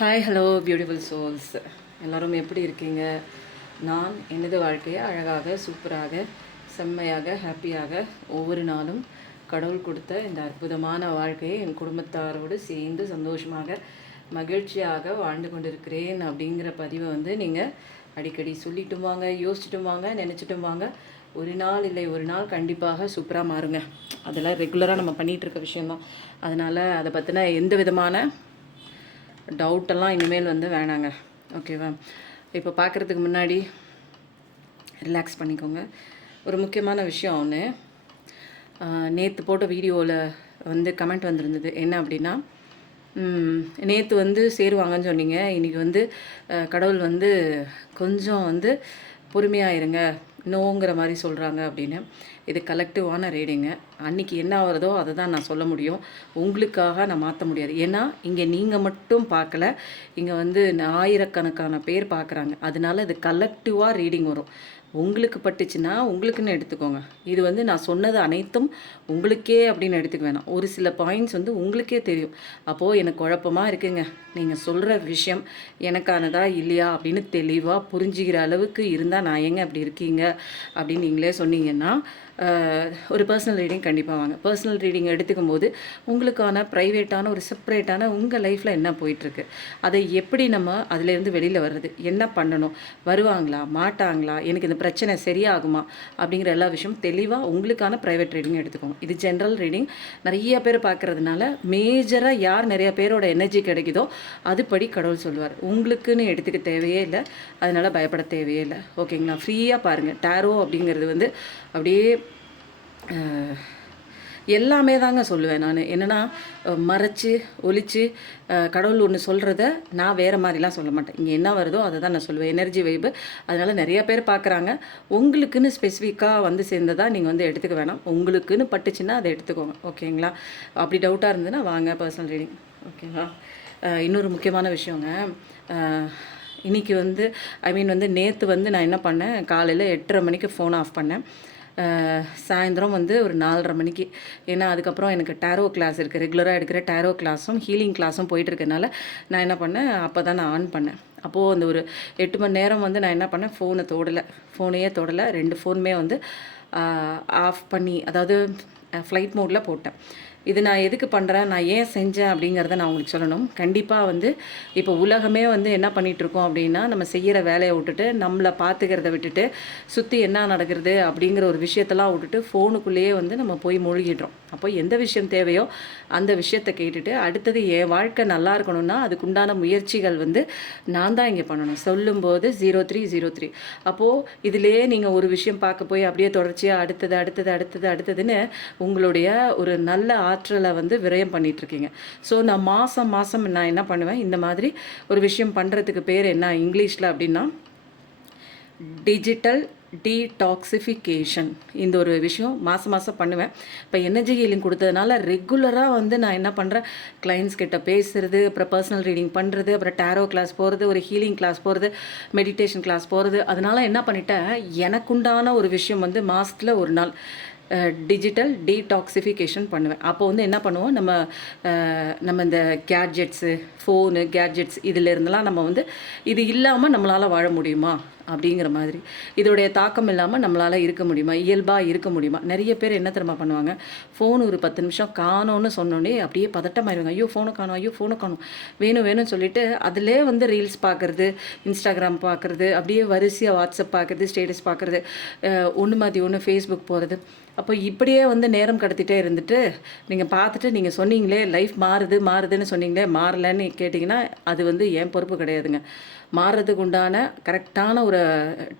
Hi hello beautiful souls எல்லோரும் எப்படி இருக்கீங்க? நான் எனது வாழ்க்கையை அழகாக சூப்பராக செம்மையாக ஹாப்பியாக ஒவ்வொரு நாளும் கடவுள் கொடுத்த இந்த அற்புதமான வாழ்க்கையை என் குடும்பத்தாரோடு சேர்ந்து சந்தோஷமாக மகிழ்ச்சியாக வாழ்ந்து கொண்டிருக்கிறேன் அப்படிங்கிற பதிவை நீங்கள் அடிக்கடி சொல்லிட்டும் வாங்க, யோசிச்சுட்டும் வாங்க, நினச்சிட்டும் வாங்க. ஒரு நாள் இல்லை ஒரு நாள் கண்டிப்பாக சூப்பராக மாறுங்க. அதெல்லாம் ரெகுலராக நம்ம பண்ணிகிட்ருக்க விஷயந்தான். அதனால் அதை பற்றின எந்த விதமான டவுட்டெல்லாம் இனிமேல் வேணாங்க. ஓகேவா? இப்போ பார்க்குறதுக்கு முன்னாடி ரிலாக்ஸ் பண்ணிக்கோங்க. ஒரு முக்கியமான விஷயம் ஒன்று, நேற்று போட்ட வீடியோவில் கமெண்ட் வந்திருந்தது. என்ன அப்படின்னா, நேற்று சேருவாங்கன்னு சொன்னீங்க, இன்றைக்கி கடவுள் கொஞ்சம் பொறுமையாக இருங்க, நோங்கிற மாதிரி சொல்கிறாங்க அப்படின்னு. இது கலெக்டிவான ரீடிங்கு. அன்றைக்கி என்ன வருதோ அதை தான் நான் சொல்ல முடியும். உங்களுக்காக நான் மாற்ற முடியாது. ஏன்னா இங்கே நீங்கள் மட்டும் பார்க்கல, இங்கே ஆயிரக்கணக்கான பேர் பார்க்குறாங்க. அதனால இது கலெக்டிவாக ரீடிங் வரும். உங்களுக்கு பட்டுச்சுன்னா உங்களுக்குன்னு எடுத்துக்கோங்க. இது நான் சொன்னது அனைத்தும் உங்களுக்கே அப்படின்னு எடுத்துக்க வேணாம். ஒரு சில பாயிண்ட்ஸ் உங்களுக்கே தெரியும். அப்போது எனக்கு குழப்பமாக இருக்குங்க, நீங்கள் சொல்கிற விஷயம் எனக்கானதா இல்லையா அப்படின்னு தெளிவாக புரிஞ்சுக்கிற அளவுக்கு இருந்தால் நான் ஏங்க அப்படி இருக்கீங்க அப்படின்னு நீங்களே சொன்னீங்கன்னா ஒரு பர்சனல் ரீடிங் கண்டிப்பாக வாங்க. பர்சனல் ரீடிங் எடுத்துக்கும் போது உங்களுக்கான ப்ரைவேட்டான ஒரு செப்பரேட்டான உங்கள் லைஃப்பில் என்ன போயிட்டுருக்கு, அதை எப்படி நம்ம அதிலேருந்து வெளியில் வர்றது, என்ன பண்ணணும், வருவாங்களா மாட்டாங்களா, எனக்கு இந்த பிரச்சனை சரியாகுமா அப்படிங்கிற எல்லா விஷயமும் தெளிவாக உங்களுக்கான ப்ரைவேட் ரீடிங் எடுத்துக்கோங்க. இது ஜென்ரல் ரீடிங். நிறைய பேர் பார்க்குறதுனால மேஜராக யார் நிறைய பேரோட எனர்ஜி கிடைக்குதோ அதுபடி கடவுள் சொல்லுவார். உங்களுக்குன்னு எடுத்துக்க தேவையே இல்லை, அதனால் பயப்பட தேவையே இல்லை. ஓகேங்களா? ஃப்ரீயாக பாருங்கள். டேரோ அப்படிங்கிறது அப்படியே எல்லாமே தாங்க சொல்லுவேன் நான். என்னென்னா மறைச்சி ஒழிச்சு கடவுள் ஒன்று சொல்கிறத நான் வேறு மாதிரிலாம் சொல்ல மாட்டேன். இங்கே என்ன வருதோ அதை தான் நான் சொல்லுவேன். எனர்ஜி வைப்பு. அதனால் நிறைய பேர் பார்க்குறாங்க. உங்களுக்குன்னு ஸ்பெசிஃபிக்காக சேர்ந்ததாக நீங்கள் எடுத்துக்க வேணாம். உங்களுக்குன்னு பட்டுச்சுன்னா அதை எடுத்துக்கோங்க. ஓகேங்களா? அப்படி டவுட்டாக இருந்ததுன்னா வாங்க பர்சனல் ரீடிங். ஓகேவா? இன்னொரு முக்கியமான விஷயங்க, இன்றைக்கி நேற்று நான் என்ன பண்ணேன், காலையில் 8:30 மணிக்கு ஃபோன் ஆஃப் பண்ணேன். சாயந்தரம் ஒரு 4:30 மணிக்கு. ஏன்னா அதுக்கப்புறம் எனக்கு டேரோ கிளாஸ் இருக்குது. ரெகுலராக எடுக்கிற டேரோ கிளாஸும் ஹீலிங் கிளாஸும் போயிட்டுருக்கனால நான் என்ன பண்ணேன், அப்போ தான் நான் ஆன் பண்ணேன். அப்போது ஒரு 8 மணி நேரம் நான் என்ன பண்ணேன், ஃபோனையே தொடலை. 2 ஃபோனுமே ஆஃப் பண்ணி, அதாவது ஃப்ளைட் மோடில் போட்டேன். இது நான் எதுக்கு பண்ணுறேன், நான் ஏன் செஞ்சேன் அப்படிங்கிறத நான் உங்களுக்கு சொல்லணும். கண்டிப்பாக இப்போ உலகமே என்ன பண்ணிகிட்ருக்கோம் அப்படின்னா, நம்ம செய்கிற வேலையை விட்டுட்டு, நம்மளை பார்த்துக்கிறத விட்டுட்டு, சுற்றி என்ன நடக்கிறது அப்படிங்கிற ஒரு விஷயத்தெல்லாம் விட்டுட்டு ஃபோனுக்குள்ளேயே நம்ம போய் மூழ்கிடுறோம். அப்போ எந்த விஷயம் தேவையோ அந்த விஷயத்தை கேட்டுட்டு, அடுத்தது என் வாழ்க்கை நல்லா இருக்கணும்னா அதுக்குண்டான முயற்சிகள் நான் தான் இங்கே பண்ணணும். சொல்லும்போது 0303. அப்போது இதிலேயே நீங்கள் ஒரு விஷயம் பார்க்க போய் அப்படியே தொடர்ச்சியாக அடுத்ததுன்னு உங்களுடைய ஒரு நல்ல ஆற்றலை விரயம் பண்ணிகிட்ருக்கீங்க. ஸோ நான் மாதம் நான் என்ன பண்ணுவேன், இந்த மாதிரி ஒரு விஷயம் பண்ணுறதுக்கு பேர் என்ன இங்கிலீஷில் அப்படின்னா டிஜிட்டல் டீடாக்சிஃபிகேஷன். இந்த ஒரு விஷயம் மாதம் பண்ணுவேன். இப்போ எனர்ஜி ஹீலிங் கொடுத்ததுனால ரெகுலராக நான் என்ன பண்ணுறேன், கிளைண்ட்ஸ் கிட்ட பேசுகிறது, அப்புறம் பர்சனல் ரீடிங் பண்ணுறது, அப்புறம் டேரோ கிளாஸ் போகிறது, ஒரு ஹீலிங் கிளாஸ் போகிறது, மெடிடேஷன் கிளாஸ் போகிறது. அதனால் என்ன பண்ணிட்டேன், எனக்குண்டான ஒரு விஷயம் மாதத்தில் ஒரு நாள் டிஜிட்டல் டீடாக்சிஃபிகேஷன் பண்ணுவேன். அப்போ என்ன பண்ணுவோம், நம்ம இந்த கேட்ஜெட்ஸு, ஃபோனு, கேட்ஜெட்ஸ் இதிலேருந்துலாம் நம்ம இது இல்லாமல் நம்மளால் வாழ முடியுமா அப்படிங்கிற மாதிரி, இதோடைய தாக்கம் இல்லாமல் நம்மளால் இருக்க முடியுமா, இயல்பாக இருக்க முடியுமா. நிறைய பேர் என்ன தெரியுமா பண்ணுவாங்க, ஃபோன் ஒரு 10 நிமிஷம் காணோன்னு சொன்னோன்னே அப்படியே பதட்டமாயிருவாங்க. ஐயோ ஃபோனை காணும், வேணும்னு சொல்லிட்டு அதிலே ரீல்ஸ் பார்க்குறது, இன்ஸ்டாகிராம் பார்க்குறது, அப்படியே வரிசையாக வாட்ஸ்அப் பார்க்குறது, ஸ்டேட்டஸ் பார்க்குறது, ஒன்று மாற்றி ஒன்று ஃபேஸ்புக் போகிறது. அப்போ இப்படியே நேரம் கடத்திட்டே இருந்துட்டு நீங்கள் பார்த்துட்டு நீங்கள் சொன்னீங்களே லைஃப் மாறுதுன்னு சொன்னீங்களே, மாறலைன்னு கேட்டிங்கன்னா அது என் பொறுப்பு கிடையாதுங்க. மாறுறதுக்கு உண்டான கரெக்டான ஒரு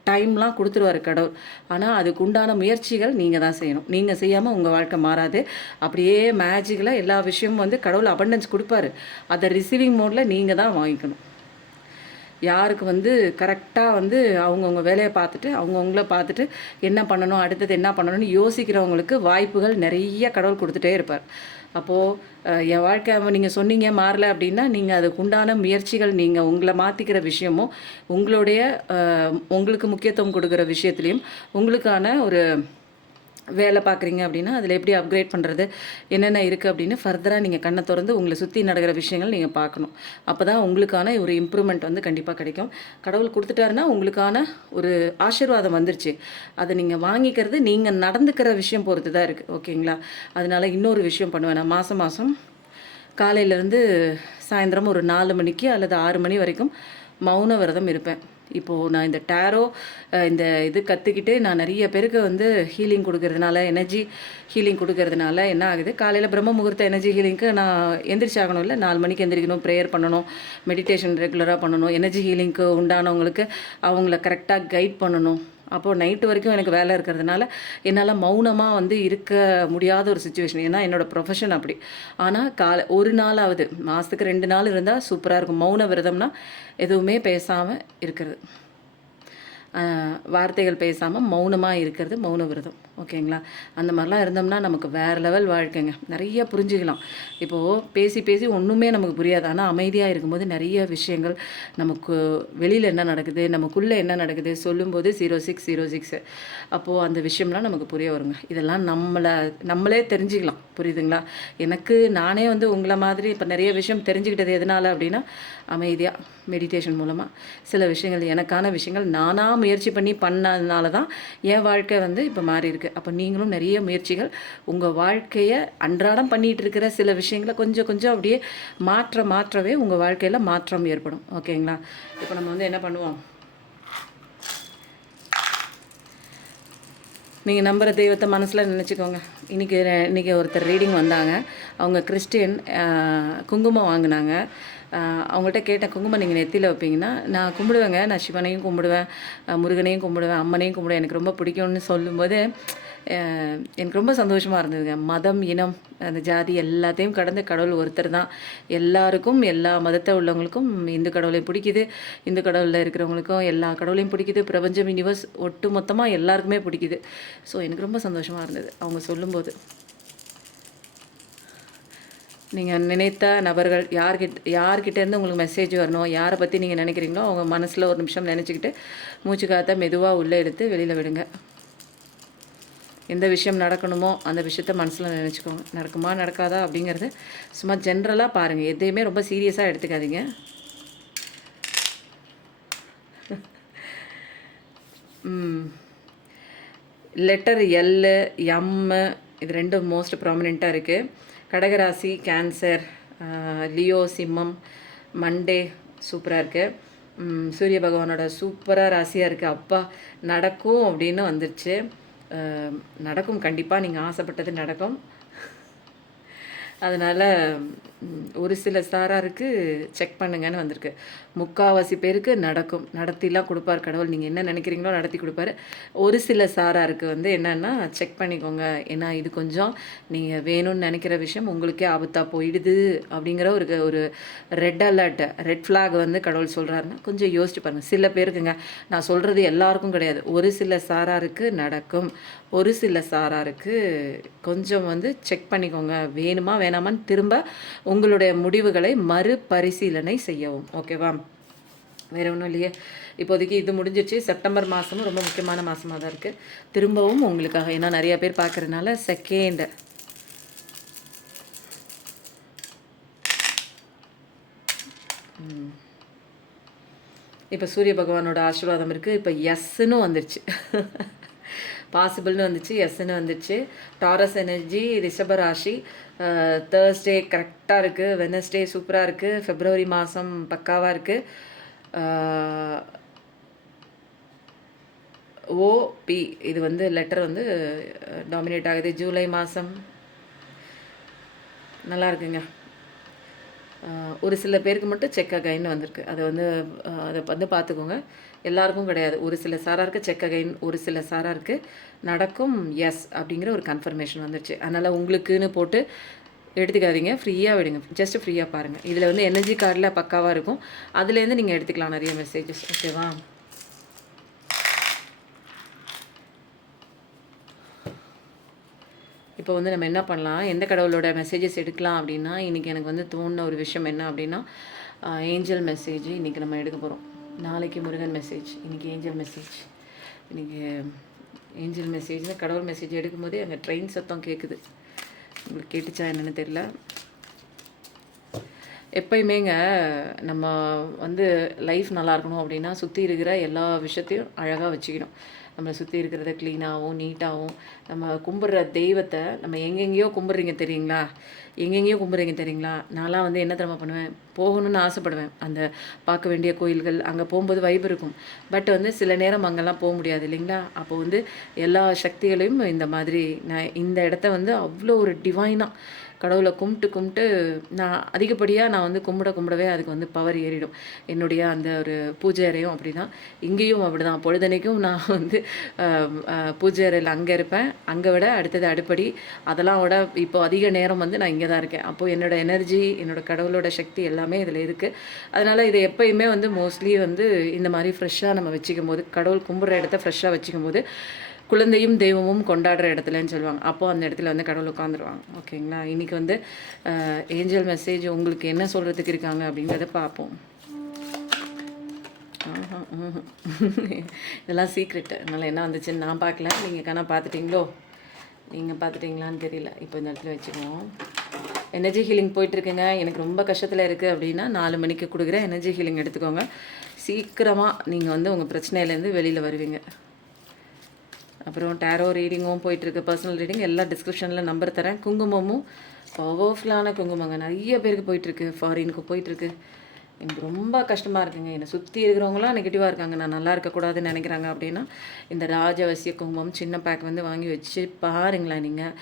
டைம்லாம் கொடுத்துருவார் கடவுள். ஆனால் அதுக்கு உண்டான முயற்சிகள் நீங்கள் தான் செய்யணும். நீங்கள் செய்யாமல் உங்கள் வாழ்க்கை மாறாது. அப்படியே மேஜிக்கில் எல்லா விஷயமும் கடவுள் அபண்டன்ஸ் கொடுப்பாரு. அதை ரிசீவிங் மோடில் நீங்கள் தான் வாங்கிக்கணும். யாருக்கு கரெக்டாக அவங்கவுங்க வேலையை பார்த்துட்டு அவங்கவுங்கள பார்த்துட்டு என்ன பண்ணணும், அடுத்தது என்ன பண்ணணும்னு யோசிக்கிறவங்களுக்கு வாய்ப்புகள் நிறைய கடவுள் கொடுத்துட்டே இருப்பார். அப்போது என் வாழ்க்கை நீங்கள் சொன்னீங்க மாறலை அப்படின்னா, நீங்கள் அதுக்கு உண்டான முயற்சிகள், நீங்கள் உங்களை மாற்றிக்கிற விஷயமும், உங்களுக்கு முக்கியத்துவம் கொடுக்குற விஷயத்துலேயும் உங்களுக்கான ஒரு வேலை பார்க்குறீங்க அப்படின்னா அதில் எப்படி அப்கிரேட் பண்ணுறது, என்னென்ன இருக்குது அப்படின்னு ஃபர்தராக நீங்கள் கண்ணை திறந்து உங்களை சுற்றி நடக்கிற விஷயங்கள் நீங்கள் பார்க்கணும். அப்போ தான் உங்களுக்கான ஒரு இம்ப்ரூவ்மெண்ட் வந்து கண்டிப்பாக கிடைக்கும். கடவுள் கொடுத்துட்டாருன்னா உங்களுக்கான ஒரு ஆசீர்வாதம் வந்துருச்சு. அதை நீங்கள் வாங்கிக்கிறது நீங்கள் நடந்துக்கிற விஷயம் பொறுத்து தான் இருக்குது. ஓகேங்களா? அதனால இன்னொரு விஷயம் பண்ணுவேன். நான் மாதம் மாதம் காலையிலேருந்து சாயந்தரம் ஒரு 4 மணிக்கு அல்லது 6 மணி வரைக்கும் மௌன விரதம் இருப்பேன். இப்போது நான் இந்த டேரோ இந்த இது கற்றுக்கிட்டு நான் நிறைய பேருக்கு வந்து ஹீலிங் கொடுக்கறதுனால, எனர்ஜி ஹீலிங் கொடுக்கறதுனால என்ன ஆகுது, காலையில் பிரம்ம முகூர்த்த எனர்ஜி ஹீலிங்க்கு நான் எந்திரிச்சாகணும்ல, 4 மணிக்கு எந்திரிக்கணும், ப்ரேயர் பண்ணணும், மெடிடேஷன் ரெகுலராக பண்ணணும், எனர்ஜி ஹீலிங்க்கு உண்டானவங்களுக்கு அவங்கள கரெக்டாக கைட் பண்ணணும். அப்போது நைட்டு வரைக்கும் எனக்கு வேலை இருக்கிறதுனால என்னால் மௌனமாக வந்து இருக்க முடியாத ஒரு சுச்சுவேஷன். ஏன்னா என்னோடய ப்ரொஃபஷன் அப்படி. ஆனால் ஒரு நாளாவது மாதத்துக்கு 2 நாள் இருந்தால் சூப்பராக இருக்கும். மௌன விரதம்னா எதுவுமே பேசாமல் இருக்கிறது, வார்த்தைகள் பேசாமல் மௌனமாக இருக்கிறது மௌன விரதம். ஓகேங்களா? அந்த மாதிரிலாம் இருந்தோம்னா நமக்கு வேறு லெவல் வாழ்க்கைங்க. நிறைய புரிஞ்சுக்கலாம். இப்போது பேசி பேசி ஒன்றுமே நமக்கு புரியாது. ஆனால் அமைதியாக இருக்கும்போது நிறைய விஷயங்கள் நமக்கு வெளியில் என்ன நடக்குது, நமக்குள்ளே என்ன நடக்குது சொல்லும்போது 0606 அப்போது அந்த விஷயம்லாம் நமக்கு புரிய வருங்க. இதெல்லாம் நம்மளே தெரிஞ்சுக்கலாம். புரியுதுங்களா? எனக்கு நானே வந்து உங்களை மாதிரி இப்போ நிறைய விஷயம் தெரிஞ்சுக்கிட்டது எதனால் அப்படின்னா, அமைதியாக மெடிடேஷன் மூலமாக சில விஷயங்கள், எனக்கான விஷயங்கள் நானாக முயற்சி பண்ணதுனால தான் என் வாழ்க்கை வந்து இப்போ மாறி இருக்கு. அப்போ நீங்களும் நிறைய முயற்சிகள் உங்கள் வாழ்க்கையை அன்றாடம் பண்ணிகிட்டு இருக்கிற சில விஷயங்களை கொஞ்சம் கொஞ்சம் அப்படியே மாற்றவே உங்கள் வாழ்க்கையில் மாற்றம் ஏற்படும். ஓகேங்களா? இப்போ நம்ம வந்து என்ன பண்ணுவோம், நீங்கள் நம்புகிற தெய்வத்தை மனசில் நினச்சிக்கோங்க. இன்றைக்கி ஒருத்தர் ரீடிங் வந்தாங்க. அவங்க கிறிஸ்டியன், குங்குமம் வாங்கினாங்க. அவங்கள்ட்ட கேட்டேன், குங்குமம் நீங்கள் நெத்தியில் வைப்பீங்கன்னா, நான் கும்பிடுவேங்க, நான் சிவனையும் கும்பிடுவேன், முருகனையும் கும்பிடுவேன், அம்மனையும் கும்பிடுவேன், எனக்கு ரொம்ப பிடிக்கும்னு சொல்லும்போது எனக்கு ரொம்ப சந்தோஷமாக இருந்ததுங்க. மதம், இனம், அந்த ஜாதி எல்லாத்தையும் கடந்து கடவுள் ஒருத்தர் தான். எல்லாருக்கும், எல்லா மதத்தை உள்ளவங்களுக்கும் இந்து கடவுளையும் பிடிக்குது, இந்து கடவுளில் இருக்கிறவங்களுக்கும் எல்லா கடவுளையும் பிடிக்குது, பிரபஞ்சம், யூனிவர்ஸ் ஒட்டு மொத்தமாக எல்லாருக்குமே பிடிக்குது. ஸோ எனக்கு ரொம்ப சந்தோஷமாக இருந்தது அவங்க சொல்லும்போது. நீங்கள் நினைத்த நபர்கள் யார்கிட்டேருந்து உங்களுக்கு மெசேஜ் வரணும், யாரை பற்றி நீங்கள் நினைக்கிறீங்களோ அவங்க மனசில் ஒரு நிமிஷம் நினச்சிக்கிட்டு மூச்சு காற்றை மெதுவாக உள்ளே எடுத்து வெளியில் விடுங்க. எந்த விஷயம் நடக்கணுமோ அந்த விஷயத்த மனசில் நினச்சிக்கோங்க. நடக்குமா நடக்காதா அப்படிங்கிறது சும்மா ஜென்ரலாக பாருங்கள். எதையுமே ரொம்ப சீரியஸாக எடுத்துக்காதீங்க. லெட்டர் எல், எம் இது ரெண்டும் மோஸ்ட் ப்ராமினெண்ட்டாக இருக்குது. கடகராசி, கேன்சர், லியோ, சிம்மம், மண்டே சூப்பராக இருக்குது. சூரிய பகவானோட சூப்பராக ராசியாக இருக்குது. அப்பா நடக்கும் அப்படின்னு வந்துடுச்சு. நடக்கும், கண்டிப்பாக நீங்கள் ஆசைப்பட்டது நடக்கும். அதனால் ஒரு சில சாராருக்கு செக் பண்ணுங்கன்னு வந்திருக்கு. 3/4 பேருக்கு நடக்கும், நடத்திலாம் கொடுப்பார் கடவுள். நீங்கள் என்ன நினைக்கிறீங்களோ நடத்தி கொடுப்பாரு. ஒரு சில சாராருக்கு வந்து என்னென்னா செக் பண்ணிக்கோங்க. ஏன்னா இது கொஞ்சம் நீங்கள் வேணும்னு நினைக்கிற விஷயம் உங்களுக்கே ஆபத்தாக போயிடுது அப்படிங்கிற ஒரு ரெட் அலர்ட், ரெட் ஃப்ளாக் வந்து கடவுள் சொல்கிறாருன்னா கொஞ்சம் யோசிச்சு பாருங்கள். சில பேருக்குங்க, நான் சொல்கிறது எல்லாருக்கும் கிடையாது, ஒரு சில சாராருக்கு நடக்கும், ஒரு சில சாராருக்கு கொஞ்சம் வந்து செக் பண்ணிக்கோங்க. வேணுமா வேணாமான்னு திரும்ப உங்களுடைய முடிவுகளை மறுபரிசீலனை செய்யவும். ஓகேவா? வேறு ஒன்றும் இல்லையே. இப்போதைக்கு இது முடிஞ்சிச்சு. செப்டம்பர் மாதமும் ரொம்ப முக்கியமான மாதமாக தான் இருக்குது. திரும்பவும் உங்களுக்காக, ஏன்னா நிறையா பேர் பார்க்குறதுனால செகண்ட் இப்போ சூரிய பகவானோட ஆசீர்வாதம் இருக்குது. இப்போ எஸ்ன்னு வந்துருச்சு, பாசிபிள்னு வந்துச்சு, எஸ்ன்னு வந்துச்சு. டாரஸ் எனர்ஜி, ரிஷபராசி, தேர்ஸ்டே கரெக்டாக இருக்குது, வெனஸ்டே சூப்பராக இருக்குது, பிப்ரவரி மாதம் பக்காவாக இருக்குது. ஓபி இது வந்து லெட்டர் வந்து டாமினேட் ஆகுது. ஜூலை மாதம் நல்லா இருக்குங்க. ஒரு சில பேருக்கு மட்டும் செக் அகைன்னு வந்திருக்கு. அதை வந்து பார்த்துக்கோங்க. எல்லாருக்கும் கிடையாது. ஒரு சில சாராருக்கு செக் அகைன், ஒரு சில சாராருக்கு நடக்கும் எஸ் அப்படிங்கிற ஒரு கன்ஃபர்மேஷன் வந்துருச்சு. அதனால் உங்களுக்குன்னு போட்டு எடுத்துக்காதீங்க, ஃப்ரீயாக விடுங்க. ஜஸ்ட்டு ஃப்ரீயாக பாருங்கள். இதில் வந்து எனர்ஜி கார்டில் பக்காவாக இருக்கும். அதுலேருந்து நீங்கள் எடுத்துக்கலாம் நிறைய மெசேஜஸ். ஓகேவா? இப்போ வந்து நம்ம என்ன பண்ணலாம், எந்த கடவுளோட மெசேஜஸ் எடுக்கலாம் அப்படின்னா, இன்றைக்கி எனக்கு வந்து தோணுன ஒரு விஷயம் என்ன அப்படின்னா, ஏஞ்சல் மெசேஜ் இன்றைக்கி நம்ம எடுக்க போகிறோம். நாளைக்கு முருகன் மெசேஜ், இன்றைக்கி ஏஞ்சல் மெசேஜ். இன்றைக்கி ஏஞ்சல் மெசேஜ்னு கடவுள் மெசேஜ் எடுக்கும்போதே அங்கே ட்ரெயின் சத்தம் கேட்குது. உங்களுக்கு கேட்டுச்சா என்னென்னு தெரியல. எப்பயுமேங்க நம்ம வந்து லைஃப் நல்லா இருக்கணும் அப்படின்னா சுற்றி இருக்கிற எல்லா விஷயத்தையும் அழகாக வச்சுக்கணும். நம்மளை சுற்றி இருக்கிறத க்ளீனாகவும் நீட்டாகவும் நம்ம கும்பிட்ற தெய்வத்தை நம்ம எங்கெங்கேயோ கும்பிட்றீங்க தெரியுங்களா, எங்கெங்கேயோ கும்பிட்றீங்க தெரியுங்களா. நான்லாம் வந்து என்ன தெரியுமா பண்ணுவேன், போகணும்னு ஆசைப்படுவேன். அந்த பார்க்க வேண்டிய கோயில்கள் அங்கே போகும்போது வைப் இருக்கும். பட் வந்து சில நேரம் அங்கெல்லாம் போக முடியாது இல்லைங்களா. அப்போ வந்து எல்லா சக்திகளையும் இந்த மாதிரி நான் இந்த இடத்த வந்து அவ்வளோ ஒரு டிவைனாக கடவுளை கும்பிட்டு நான் அதிகப்படியாக நான் வந்து கும்பிடவே அதுக்கு வந்து பவர் ஏறிடும். என்னுடைய அந்த ஒரு பூஜை அறையும் அப்படி தான், இங்கேயும் அப்படி தான். பொழுதனைக்கும் நான் வந்து பூஜை அறையில் அங்கே இருப்பேன். அங்கே விட அடுத்தது அடுப்படி, அதெல்லாம் விட இப்போ அதிக நேரம் வந்து நான் இங்கே தான் இருக்கேன். அப்போது என்னோடய எனர்ஜி, என்னோடய கடவுளோட சக்தி எல்லாமே இதில் இருக்குது. அதனால் இதை எப்போயுமே வந்து மோஸ்ட்லி வந்து இந்த மாதிரி ஃப்ரெஷ்ஷாக நம்ம வச்சுக்கும் போது, கடவுள் கும்பிட்ற இடத்த ஃப்ரெஷ்ஷாக வச்சுக்கும் போது குழந்தையும் தெய்வமும் கொண்டாடுற இடத்துலன்னு சொல்லுவாங்க. அப்போது அந்த இடத்துல வந்து கடவுள் உட்காந்துருவாங்க. ஓகேங்களா. இன்றைக்கி வந்து ஏஞ்சல் மெசேஜ் உங்களுக்கு என்ன சொல்கிறதுக்கு இருக்காங்க அப்படிங்கிறத பார்ப்போம். இதெல்லாம் சீக்ரெட்டு, அதனால் என்ன வந்துச்சுன்னு நான் பார்க்கல. நீங்கள் கணா பார்த்துட்டிங்களோ, நீங்கள் பார்த்துட்டிங்களான்னு தெரியல. இப்போ இந்த இடத்துல வச்சுக்குவோம். எனர்ஜி ஹீலிங் போயிட்டுருக்குங்க. எனக்கு ரொம்ப கஷ்டத்தில் இருக்குது அப்படின்னா 4 மணிக்கு கொடுக்குற எனர்ஜி ஹீலிங் எடுத்துக்கோங்க. சீக்கிரமாக நீங்கள் வந்து உங்கள் பிரச்சனையிலேருந்து வெளியில் வருவீங்க. அப்புறம் டேரோ ரீடிங்கும் போயிட்டுருக்கு, பர்சனல் ரீடிங் எல்லாம் டிஸ்கிரிப்ஷனில் நம்பர் தரேன். குங்குமமும் பவர்ஃபுல்லான குங்குமங்க நிறைய பேருக்கு போயிட்டுருக்கு, ஃபாரினுக்கு போயிட்டுருக்கு. எனக்கு ரொம்ப கஷ்டமாக இருக்குங்க. என்னை சுற்றி இருக்கிறவங்களாம் நெகட்டிவாக இருக்காங்க, நான் நல்லா இருக்கக்கூடாதுன்னு நினைக்கிறாங்க. அப்படின்னா இந்த ராஜவசிய குங்குமம் சின்ன பேக் வந்து வாங்கி வச்சு பாருங்களேன், நீங்கள்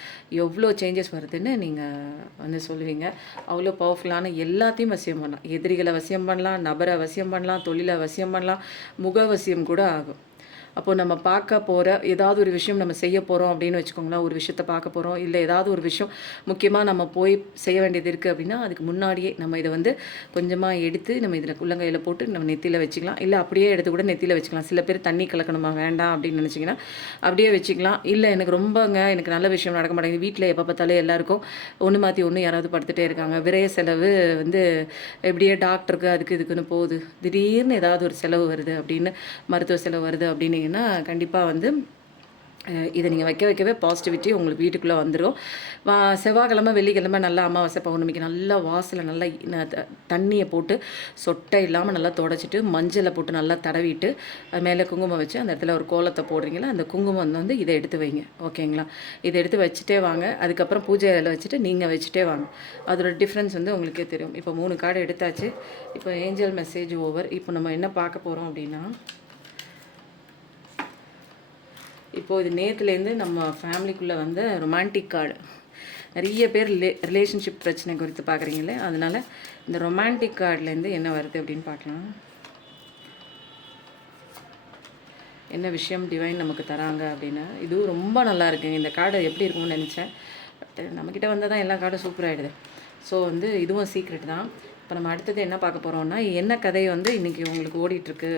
எவ்வளோ சேஞ்சஸ் வருதுன்னு நீங்கள் வந்து சொல்லுவீங்க. அவ்வளோ பவர்ஃபுல்லான எல்லாத்தையும் வசியம் பண்ணலாம். எதிரிகளை வசியம் பண்ணலாம், நபரை வசியம் பண்ணலாம், தொழிலை வசியம் பண்ணலாம், முகவசியம் கூட ஆகும். அப்போது நம்ம பார்க்க போகிற ஏதாவது ஒரு விஷயம் நம்ம செய்ய போகிறோம் அப்படின்னு வச்சுக்கோங்களேன். ஒரு விஷயத்தை பார்க்க போகிறோம், இல்லை ஏதாவது ஒரு விஷயம் முக்கியமாக நம்ம போய் செய்ய வேண்டியது இருக்குது அப்படின்னா அதுக்கு முன்னாடியே நம்ம இதை வந்து கொஞ்சமாக எடுத்து நம்ம இதில் உள்ளங்கையில் போட்டு நம்ம நெத்தியில் வச்சுக்கலாம். இல்லை அப்படியே எடுத்து கூட நெத்தியில் வச்சுக்கலாம். சில பேர் தண்ணி கலக்கணுமா வேண்டாம் அப்படின்னு நினச்சிங்கன்னா அப்படியே வச்சுக்கலாம். இல்லை எனக்கு ரொம்பங்க எனக்கு நல்ல விஷயம் நடக்க மாட்டேங்குது, வீட்டில் எப்போ பார்த்தாலும் எல்லாருக்கும் ஒன்று மாற்றி ஒன்று யாராவது படுத்துகிட்டே இருக்காங்க, விரைய செலவு வந்து எப்படியே டாக்டருக்கு அதுக்கு இதுக்குன்னு போகுது, திடீர்னு ஏதாவது ஒரு செலவு வருது அப்படின்னு, மருத்துவ செலவு வருது அப்படின்னு கண்டிப்பாக வந்து இதை நீங்கள் வைக்கவே பாசிட்டிவிட்டி உங்களுக்கு வீட்டுக்குள்ளே வந்துடும். செவ்வாய்க்கிழமை வெள்ளிக்கிழமை நல்லா அமாவாசை பௌர்ணமிக்கு நல்லா வாசலை நல்லா தண்ணியை போட்டு சொட்டை இல்லாமல் நல்லா தொடச்சிட்டு மஞ்சளை போட்டு நல்லா தடவிட்டு மேலே குங்குமம் வச்சு அந்த இடத்துல ஒரு கோலத்தை போடுறீங்களா, அந்த குங்குமம் வந்து இதை எடுத்து வைங்க. ஓகேங்களா. இதை எடுத்து வச்சுட்டே வாங்க. அதுக்கப்புறம் பூஜை அறையில் வச்சுட்டு நீங்கள் வச்சுட்டே வாங்க. அதோட டிஃப்ரென்ஸ் வந்து உங்களுக்கே தெரியும். இப்போ 3 கார்டு எடுத்தாச்சு. இப்போ ஏஞ்சல் மெசேஜ் ஓவர். இப்போ நம்ம என்ன பார்க்க போகிறோம் அப்படின்னா, இப்போது இது நேற்றுலேருந்து நம்ம ஃபேமிலிக்குள்ளே வந்து ரொமான்டிக் கார்டு. நிறைய பேர் ரிலேஷன்ஷிப் பிரச்சனை குறித்து பார்க்குறீங்களே, அதனால் இந்த ரொமான்டிக் கார்ட்லேருந்து என்ன வருது அப்படின்னு பார்க்கலாம். என்ன விஷயம் டிவைன் நமக்கு தராங்க அப்படின்னு. இதுவும் ரொம்ப நல்லா இருக்குங்க. இந்த கார்டு எப்படி இருக்கும்னு நினச்சேன், பட் நம்மக்கிட்ட வந்தால் தான் எல்லா கார்டும் சூப்பராகிடுது. ஸோ வந்து இதுவும் சீக்ரெட் தான். இப்போ நம்ம அடுத்தது என்ன பார்க்க போகிறோம்னா, என்ன கதை வந்து இன்றைக்கி உங்களுக்கு ஓடிட்டுருக்கு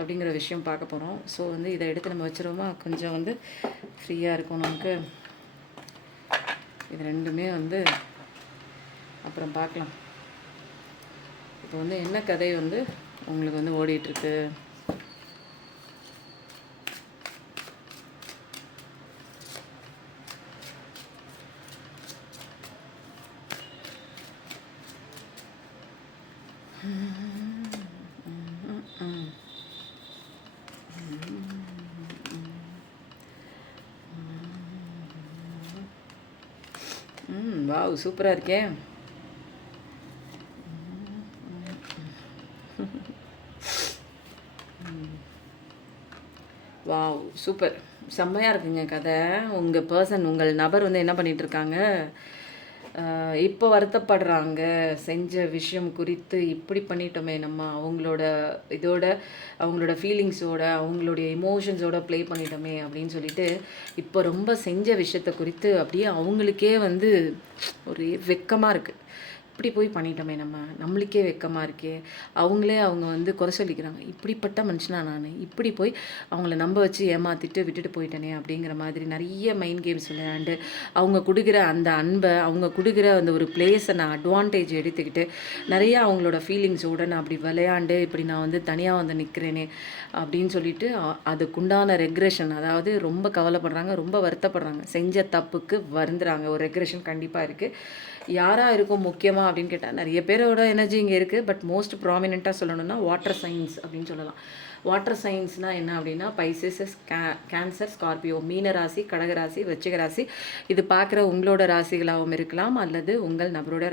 அப்படிங்கிற விஷயம் பார்க்க போகிறோம். ஸோ வந்து இதை எடுத்து நம்ம வச்சுருவோமா, கொஞ்சம் வந்து ஃப்ரீயாக இருக்கும் நமக்கு. இது ரெண்டுமே வந்து அப்புறம் பார்க்கலாம். இப்போ வந்து என்ன கதை வந்து உங்களுக்கு வந்து ஓடிட்டுருக்கு. வாவ் சூப்பராக இருக்கே. வாவ் சூப்பர், செம்மையாக இருக்குங்க கதை. உங்கள் பர்சன், உங்கள் நபர் வந்து என்ன பண்ணிகிட்ருக்காங்க, இப்போ வருத்தப்படுறாங்க. செஞ்ச விஷயம் குறித்து இப்படி பண்ணிட்டோமே நம்ம, அவங்களோட இதோட அவங்களோட ஃபீலிங்ஸோட அவங்களுடைய எமோஷன்ஸோட ப்ளே பண்ணிட்டோமே அப்படின்னு சொல்லிட்டு இப்போ ரொம்ப செஞ்ச விஷயத்தை குறித்து அப்படியே அவங்களுக்கே வந்து ஒரு வெக்கமாக இருக்குது. இப்படி போய் பண்ணிட்டோமே நம்மளுக்கே வெக்கமாக இருக்கே, அவங்களே அவங்க வந்து குறை சொல்லிக்கிறாங்க. இப்படிப்பட்ட மனுஷனா நான், இப்படி போய் அவங்கள நம்ப வச்சு ஏமாற்றிட்டு விட்டுட்டு போயிட்டேனே அப்படிங்கிற மாதிரி நிறைய மைண்ட் கேம்ஸ் விளையாண்டு அவங்க கொடுக்குற அந்த அன்பை, அவங்க கொடுக்குற அந்த ஒரு பிளேஸை நான் அட்வான்டேஜ் எடுத்துக்கிட்டு நிறையா அவங்களோட ஃபீலிங்ஸோடு நான் அப்படி விளையாண்டு இப்படி நான் வந்து தனியாக வந்து நிற்கிறேனே அப்படின்னு சொல்லிட்டு அதுக்குண்டான ரெக்ரெஷன், அதாவது ரொம்ப கவலைப்படுறாங்க, ரொம்ப வருத்தப்படுறாங்க, செஞ்ச தப்புக்கு வருந்துறாங்க. ஒரு ரெக்ரெஷன் கண்டிப்பாக இருக்குது. யாராக இருக்கும் முக்கியமாக அப்படின்னு கேட்டால் நிறைய பேரோட எனர்ஜி இங்கே இருக்குது. பட் மோஸ்ட் ப்ராமினெண்ட்டாக சொல்லணும்னா வாட்டர் சைன்ஸ் அப்படின்னு சொல்லலாம். வாட்டர் சயின்ஸ்னால் என்ன அப்படின்னா பைசஸ், கேன்சர், ஸ்கார்பியோ, மீன ராசி, கடகராசி, விருச்சிக ராசி. இது பார்க்குற உங்களோட ராசிகளாகவும் இருக்கலாம் அல்லது உங்கள் நபரோட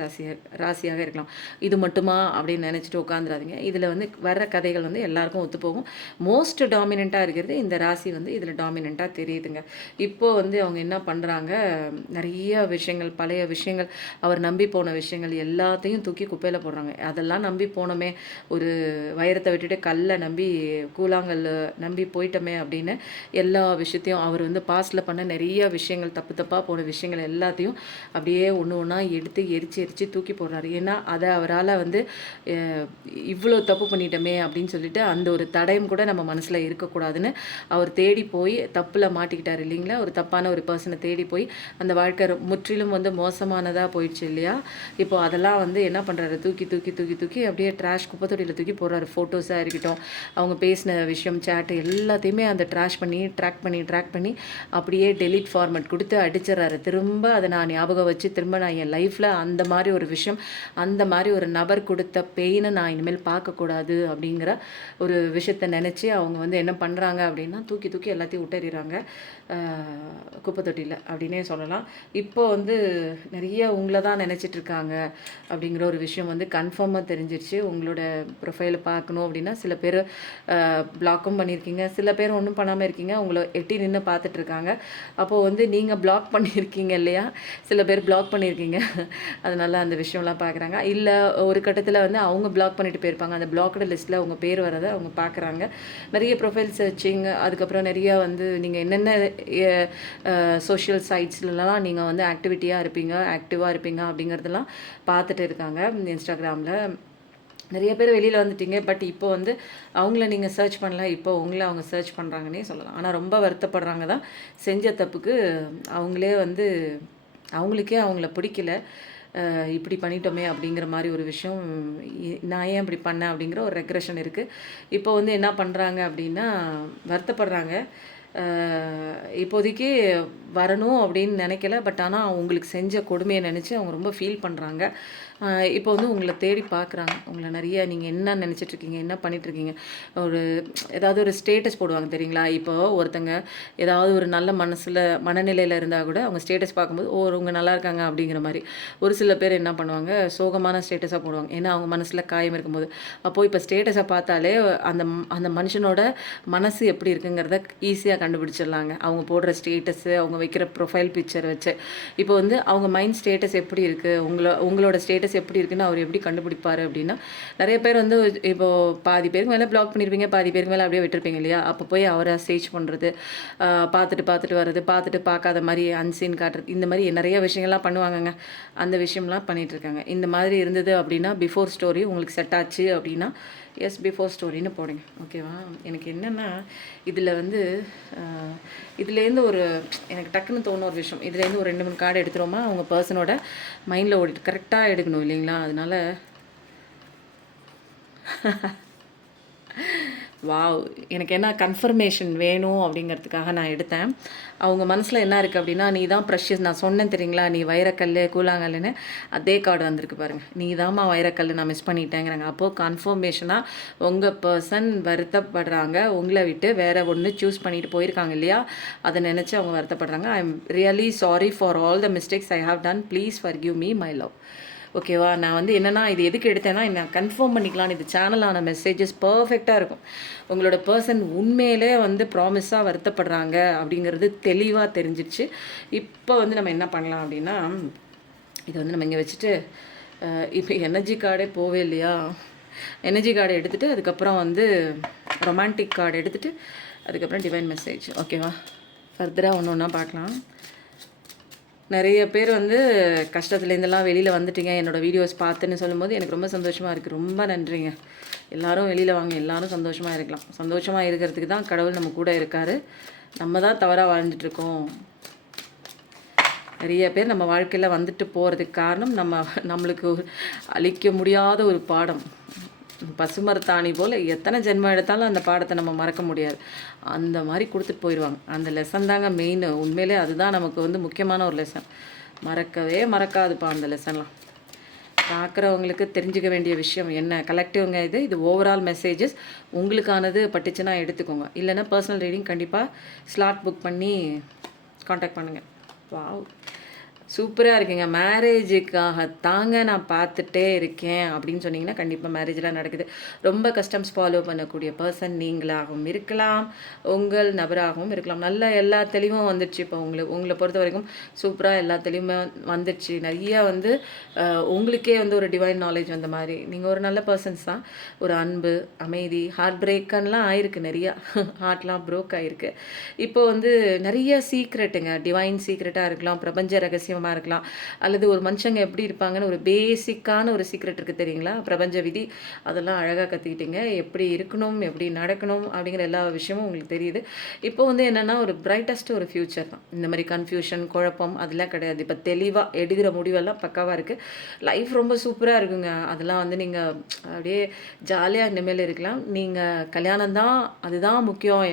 ராசியாக இருக்கலாம். இது மட்டுமா அப்படின்னு நினச்சிட்டு உட்காந்துடாதீங்க. இதில் வந்து வர்ற கதைகள் வந்து எல்லாருக்கும் ஒத்துப்போகும். மோஸ்ட் டாமினண்ட்டாக இருக்கிறது இந்த ராசி வந்து இதில் டாமினண்ட்டாக தெரியுதுங்க. இப்போது வந்து அவங்க என்ன பண்ணுறாங்க, நிறைய விஷயங்கள், பழைய விஷயங்கள், அவர் நம்பி போன விஷயங்கள் எல்லாத்தையும் தூக்கி குப்பையில் போடுறாங்க. அதெல்லாம் நம்பி போனோமே, ஒரு வைரத்தை விட்டுட்டு கல்லை நம்பி கூழாங்கல் நம்பி போயிட்டோமே அப்படின்னு எல்லா விஷயத்தையும் அவர் வந்து பாஸ்டில் பண்ண நிறைய விஷயங்கள், தப்பாக போன விஷயங்கள் எல்லாத்தையும் அப்படியே ஒன்று ஒன்றா எடுத்து எரிச்சு தூக்கி போடுறாரு. ஏன்னா அதை அவரால் வந்து இவ்வளோ தப்பு பண்ணிட்டோமே அப்படின்னு சொல்லிட்டு அந்த ஒரு தடயம் கூட நம்ம மனசில் இருக்கக்கூடாதுன்னு அவர் தேடி போய் தப்பில் மாட்டிக்கிட்டார் இல்லைங்களா. ஒரு தப்பான ஒரு பர்சனை தேடி போய் அந்த வாழ்க்கை முற்றிலும் வந்து மோசமானதாக போயிடுச்சு இல்லையா. இப்போது அதெல்லாம் வந்து என்ன பண்ணுறாரு, தூக்கி தூக்கி தூக்கி தூக்கி அப்படியே ட்ராஷ் குப்பை தொட்டியில் தூக்கி போடுறாரு. ஃபோட்டோஸாக இருக்கட்டும், அவங்க பேசின விஷயம், சேட்டு எல்லாத்தையுமே அந்த ட்ராக் பண்ணி அப்படியே டெலிட் ஃபார்மேட் கொடுத்து அடிச்சிடறாரு. திரும்ப அதை நான் ஞாபகம் வச்சு திரும்ப நான் என் லைஃப்பில் அந்த மாதிரி ஒரு விஷயம், அந்த மாதிரி ஒரு நபர் கொடுத்த பெயினை நான் இனிமேல் பார்க்கக்கூடாது அப்படிங்கிற ஒரு விஷயத்தை நினச்சி அவங்க வந்து என்ன பண்ணுறாங்க அப்படின்னா தூக்கி தூக்கி எல்லாத்தையும் விட்டுறாங்க குப்பை தொட்டியில் அப்படின்னே சொல்லலாம். இப்போ வந்து நிறைய உங்களை தான் நினச்சிட்ருக்காங்க அப்படிங்கிற ஒரு விஷயம் வந்து கன்ஃபார்மாக தெரிஞ்சிருச்சு. உங்களோட ப்ரொஃபைலை பார்க்கணும் அப்படின்னா சில பேர் பிளாக்கும் பண்ணியிருக்கீங்க, சில பேர் ஒன்றும் பண்ணாமல் இருக்கீங்க, உங்களை எட்டி நின்று பார்த்துட்ருக்காங்க. அப்போது வந்து நீங்கள் பிளாக் பண்ணியிருக்கீங்க இல்லையா, சில பேர் பிளாக் பண்ணியிருக்கீங்க, அதனால் அந்த விஷயம்லாம் பார்க்குறாங்க. இல்லை ஒரு கட்டத்தில் வந்து அவங்க பிளாக் பண்ணிட்டு போயிருப்பாங்க, அந்த பிளாக்டு லிஸ்ட்டில் அவங்க பேர் வரதை அவங்க பார்க்குறாங்க. நிறைய ப்ரொஃபைல் சர்ச்சிங், அதுக்கப்புறம் நிறையா வந்து நீங்கள் என்னென்ன சோஷியல் சைட்ஸ்லாம் நீங்கள் வந்து ஆக்டிவாக இருப்பீங்க அப்படிங்கிறதெல்லாம் பார்த்துட்டு இருக்காங்க. இன்ஸ்டாகிராமில் நிறைய பேர் வெளியில் வந்துட்டீங்க. பட் இப்போ வந்து அவங்கள நீங்கள் சர்ச் பண்ணல, இப்போ உங்களை அவங்க சர்ச் பண்ணுறாங்கன்னே சொல்லலாம். ஆனால் ரொம்ப வருத்தப்படுறாங்க தான், செஞ்ச தப்புக்கு அவங்களே வந்து அவங்களுக்கே அவங்கள பிடிக்கல, இப்படி பண்ணிட்டோமே அப்படிங்கிற மாதிரி ஒரு விஷயம், நான் ஏன் இப்படி பண்ணேன் அப்படிங்கிற ஒரு ரெக்ரெஷன் இருக்குது. இப்போ வந்து என்ன பண்ணுறாங்க அப்படின்னா வருத்தப்படுறாங்க. இப்போதைக்கு வரணும் அப்படின்னு நினைக்கல. பட் ஆனால் அவங்களுக்கு செஞ்ச கொடுமையை நினச்சி அவங்க ரொம்ப ஃபீல் பண்ணுறாங்க. இப்போ வந்து உங்களை தேடி பார்க்குறாங்க. உங்களை நிறைய நீங்கள் என்ன நினச்சிட்ருக்கீங்க, என்ன பண்ணிகிட்ருக்கீங்க, ஏதாவது ஒரு ஸ்டேட்டஸ் போடுவாங்க தெரியுங்களா. இப்போ ஒருத்தங்க ஏதாவது ஒரு நல்ல மனநிலையில் இருந்தால் கூட அவங்க ஸ்டேட்டஸ் பார்க்கும்போது அவங்க நல்லா இருக்காங்க அப்படிங்கிற மாதிரி. ஒரு சில பேர் என்ன பண்ணுவாங்க, சோகமான ஸ்டேட்டஸாக போடுவாங்க, ஏன்னா அவங்க மனசில் காயம் இருக்கும்போது. அப்போது இப்போ ஸ்டேட்டஸை பார்த்தாலே அந்த மனுஷனோட மனசு எப்படி இருக்குங்கிறத ஈஸியாக கண்டுபிடிச்சிடலாங்க. அவங்க போடுற ஸ்டேட்டஸு, அவங்க வைக்கிற ப்ரொஃபைல் பிக்சர் வச்சு. இப்போ வந்து அவங்க மைண்ட் ஸ்டேட்டஸ் எப்படி இருக்குது, உங்களோட ஸ்டேட்டஸ் எப்படி இருக்குன்னு அவர் எப்படி கண்டுபிடிப்பார் அப்படின்னா, நிறைய பேர் வந்து இப்போது பாதி பேருக்கு மேலே பிளாக் பண்ணியிருப்பீங்க, பாதி பேருக்கு மேலே அப்படியே விட்டுருப்பீங்க இல்லையா. அப்போ போய் அவரை சேஜ் பண்ணுறது, பார்த்துட்டு வர்றது, பார்த்துட்டு பார்க்காத மாதிரி அன்சீன் காட்டுறது, இந்த மாதிரி நிறைய விஷயங்கள்லாம் பண்ணுவாங்கங்க. அந்த விஷயம்லாம் பண்ணிகிட்ருக்காங்க. இந்த மாதிரி இருந்தது அப்படின்னா பிஃபோர் ஸ்டோரி உங்களுக்கு செட் ஆச்சு அப்படின்னா எஸ் பிஃபோர் ஸ்டோரின்னு போடுங்க, ஓகேவா. எனக்கு என்னென்னா இதில் வந்து இதுலேருந்து எனக்கு டக்குன்னு தோணும் ஒரு விஷயம், இதுலேருந்து ஒரு 2-3 கார்டு எடுத்துருவோமா, அவங்க பர்சனோட மைண்டில் ஓடிட்டு கரெக்டாக எடுக்கணும் இல்லைங்களா. அதனால் வாவ், எனக்கு என்ன கன்ஃபர்மேஷன் வேணும் அப்படிங்கிறதுக்காக நான் எடுத்தேன். அவங்க மனசில் என்ன இருக்குது அப்படின்னா, நீ தான் ப்ரெஷியஸ், நான் சொன்னேன் தெரியுங்களா, நீ வைரக்கல் கூழாங்கல்லுன்னு, அதே கார்டு வந்திருக்கு பாருங்கள். நீ தாம்மா வைரக்கல், நான் மிஸ் பண்ணிட்டேங்கிறாங்க. அப்போது கன்ஃபர்மேஷனாக உங்கள் பர்சன் வருத்தப்படுறாங்க, உங்களை விட்டு வேறு ஒன்று சூஸ் பண்ணிட்டு போயிருக்காங்க இல்லையா, அதை நினச்சி அவங்க வருத்தப்படுறாங்க. I am really sorry for all the mistakes I have done, please forgive me my love. ஓகேவா. நான் வந்து என்னென்னா இது எதுக்கு எடுத்தேன்னா, நான் கன்ஃபார்ம் பண்ணிக்கலாம், இது சேனலான மெசேஜஸ் பர்ஃபெக்டாக இருக்கும். உங்களோட பர்சன் உண்மையிலே வந்து ப்ராமிஸாக வருத்தப்படுறாங்க அப்படிங்கிறது தெளிவாக தெரிஞ்சிடுச்சு. இப்போ வந்து நம்ம என்ன பண்ணலாம் அப்படின்னா, இதை வந்து நம்ம இங்கே வச்சுட்டு, இப்போ எனர்ஜி கார்டே போவே இல்லையா, எனர்ஜி கார்டை எடுத்துகிட்டு அதுக்கப்புறம் வந்து ரொமான்டிக் கார்டு எடுத்துகிட்டு அதுக்கப்புறம் டிவைன் மெசேஜ், ஓகேவா. ஃபர்தராக ஒன்று ஒன்றா பார்க்கலாம். நிறைய பேர் வந்து கஷ்டத்துலேருந்தெல்லாம் வெளியில் வந்துட்டீங்க என்னோடய வீடியோஸ் பார்த்துன்னு சொல்லும்போது எனக்கு ரொம்ப சந்தோஷமாக இருக்குது. ரொம்ப நன்றிங்க. எல்லோரும் வெளியில் வாங்க, எல்லோரும் சந்தோஷமாக இருக்கலாம். சந்தோஷமாக இருக்கிறதுக்கு தான் கடவுள் நம்ம கூட இருக்கார். நம்ம தான் தவறாக வாழ்ந்துட்டுருக்கோம். நிறைய பேர் நம்ம வாழ்க்கையில் வந்துட்டு போகிறதுக்கு காரணம் நம்மளுக்கு அழிக்க முடியாத ஒரு பாடம். பசுமரத்தாணி போல் எத்தனை ஜென்மம் எடுத்தாலும் அந்த பாடத்தை நம்ம மறக்க முடியாது. அந்த மாதிரி கொடுத்துட்டு போயிடுவாங்க. அந்த லெசன் தாங்க மெயின். உண்மையிலே அதுதான் நமக்கு வந்து முக்கியமான ஒரு லெசன். மறக்கவே மறக்காதுப்பா அந்த லெசன்லாம். பார்க்குறவங்களுக்கு தெரிஞ்சுக்க வேண்டிய விஷயம் என்ன, கலெக்டிவ்ங்க இது ஓவரால் மெசேஜஸ் உங்களுக்கானது பட்டுச்சுன்னா எடுத்துக்கோங்க. இல்லைன்னா பர்சனல் ரீடிங் கண்டிப்பாக ஸ்லாட் புக் பண்ணி காண்டாக்ட் பண்ணுங்கள். வாவ், சூப்பராக இருக்குங்க. மேரேஜுக்காக தாங்க நான் பார்த்துட்டே இருக்கேன் அப்படின்னு சொன்னீங்கன்னா கண்டிப்பாக மேரேஜெலாம் நடக்குது. ரொம்ப கஸ்டம்ஸ் ஃபாலோ பண்ணக்கூடிய பர்சன் நீங்களாகவும் இருக்கலாம், உங்கள் நபராகவும் இருக்கலாம். நல்ல எல்லா தெளிவும் வந்துடுச்சு. இப்போ உங்களை பொறுத்த வரைக்கும் சூப்பராக எல்லா தெளிவுமே வந்துடுச்சு. நிறையா வந்து உங்களுக்கே வந்து ஒரு டிவைன் நாலேஜ் வந்த மாதிரி. நீங்கள் ஒரு நல்ல பர்சன்ஸ் தான். ஒரு அன்பு, அமைதி, ஹார்ட் பிரேக்கன்லாம் ஆயிருக்கு. நிறையா ஹார்ட்லாம் ப்ரோக் ஆகிருக்கு. இப்போ வந்து நிறைய சீக்ரெட்டுங்க, டிவைன் சீக்ரெட்டாக இருக்கலாம், பிரபஞ்ச ரகசியம் இருக்கலாம், அல்லது ஒரு மனுஷங்க எப்படி இருப்பாங்கன்னு ஒரு பேசிக்கான ஒரு சீக்ரெட் இருக்குது தெரியுங்களா, பிரபஞ்ச விதி. அதெல்லாம் அழகாக கற்றுக்கிட்டீங்க. எப்படி இருக்கணும், எப்படி நடக்கணும் அப்படிங்கிற எல்லா விஷயமும் உங்களுக்கு தெரியுது. இப்போ வந்து என்னென்னா ஒரு பிரைட்டஸ்ட் ஒரு ஃப்யூச்சர் தான். இந்த மாதிரி கன்ஃபியூஷன், குழப்பம் அதெல்லாம் கிடையாது. இப்போ தெளிவாக எடுக்கிற முடிவெல்லாம் பக்காவாக இருக்குது. லைஃப் ரொம்ப சூப்பராக இருக்குங்க. அதெல்லாம் வந்து நீங்கள் அப்படியே ஜாலியாக இனிமேல் இருக்கலாம். நீங்கள் கல்யாணம் தான், அதுதான் முக்கியம்.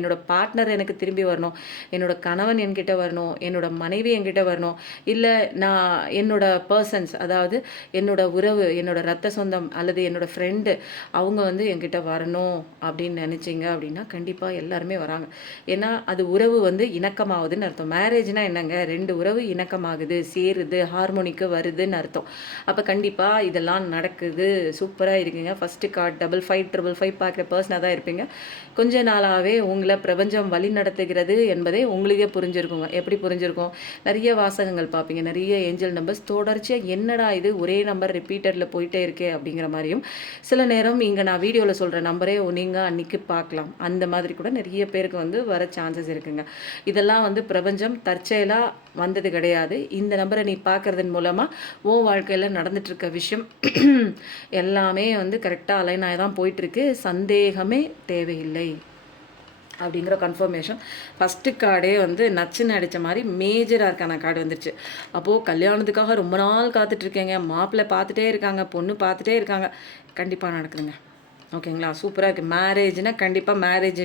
என்னோட பார்ட்னர் எனக்கு திரும்பி வரணும், என்னோட கணவன் என்கிட்ட வரணும், என்னோட மனைவி என்கிட்ட வரணும், இல்லை நான் என்னோட பர்சன்ஸ், அதாவது என்னோட உறவு, என்னோட ரத்த சொந்தம் அல்லது என்னோட ஃப்ரெண்டு அவங்க வந்து என்கிட்ட வரணும் அப்படின்னு நினச்சிங்க அப்படின்னா கண்டிப்பாக எல்லாருமே வராங்க. ஏன்னா அது உறவு வந்து இணக்கமாகுதுன்னு அர்த்தம். மேரேஜ்னால் என்னங்க, ரெண்டு உறவு இணக்கமாகுது, சேருது, ஹார்மோனிக்கு வருதுன்னு அர்த்தம். அப்போ கண்டிப்பாக இதெல்லாம் நடக்குது. சூப்பராக இருக்குங்க. ஃபஸ்ட்டு கார்டு 5555 பார்க்குற பர்சனாக தான் இருப்பீங்க. கொஞ்ச நாளாகவே உங்களை பிரபஞ்சம் வழி நடத்துகிறது என்பதே உங்களுக்கே புரிஞ்சிருக்குங்க. எப்படி புரிஞ்சிருக்கும், நிறைய வாசகங்கள் பார்ப்பீங்க, நிறைய ஏஞ்சல் நம்பர்ஸ் தொடர்ச்சியாக என்னடா இது ஒரே நம்பர் ரிப்பீட்டடில் போயிட்டே இருக்கே அப்படிங்கிற மாதிரியும், சில நேரம் இங்கே நான் வீடியோவில் சொல்கிற நம்பரே நீங்கள் அன்றைக்கி பார்க்கலாம். அந்த மாதிரி கூட நிறைய பேருக்கு வந்து வர சான்சஸ் இருக்குங்க. இதெல்லாம் வந்து பிரபஞ்சம் தற்செயலாக வந்தது கிடையாது. இந்த நம்பரை நீ பார்க்குறதன் மூலமாக உன் வாழ்க்கையில் நடந்துட்டுருக்க விஷயம் எல்லாமே வந்து கரெக்டாக அலைன் ஆகி தான் போயிட்டுருக்கு. சந்தேகமே தேவையில்லை அப்படிங்கிற கன்ஃபர்மேஷன். ஃபஸ்ட்டு கார்டே வந்து நச்சுன்னு அடித்த மாதிரி மேஜராக இருக்கான கார்டு வந்துடுச்சு. அப்போது கல்யாணத்துக்காக ரொம்ப நாள் காத்துட்ருக்கேங்க, மாப்பிள்ளை பார்த்துட்டே இருக்காங்க, பொண்ணு பார்த்துட்டே இருக்காங்க, கண்டிப்பாக நடக்குதுங்க. ஓகேங்களா, சூப்பராக இருக்குது. மேரேஜ்னால் கண்டிப்பாக மேரேஜ்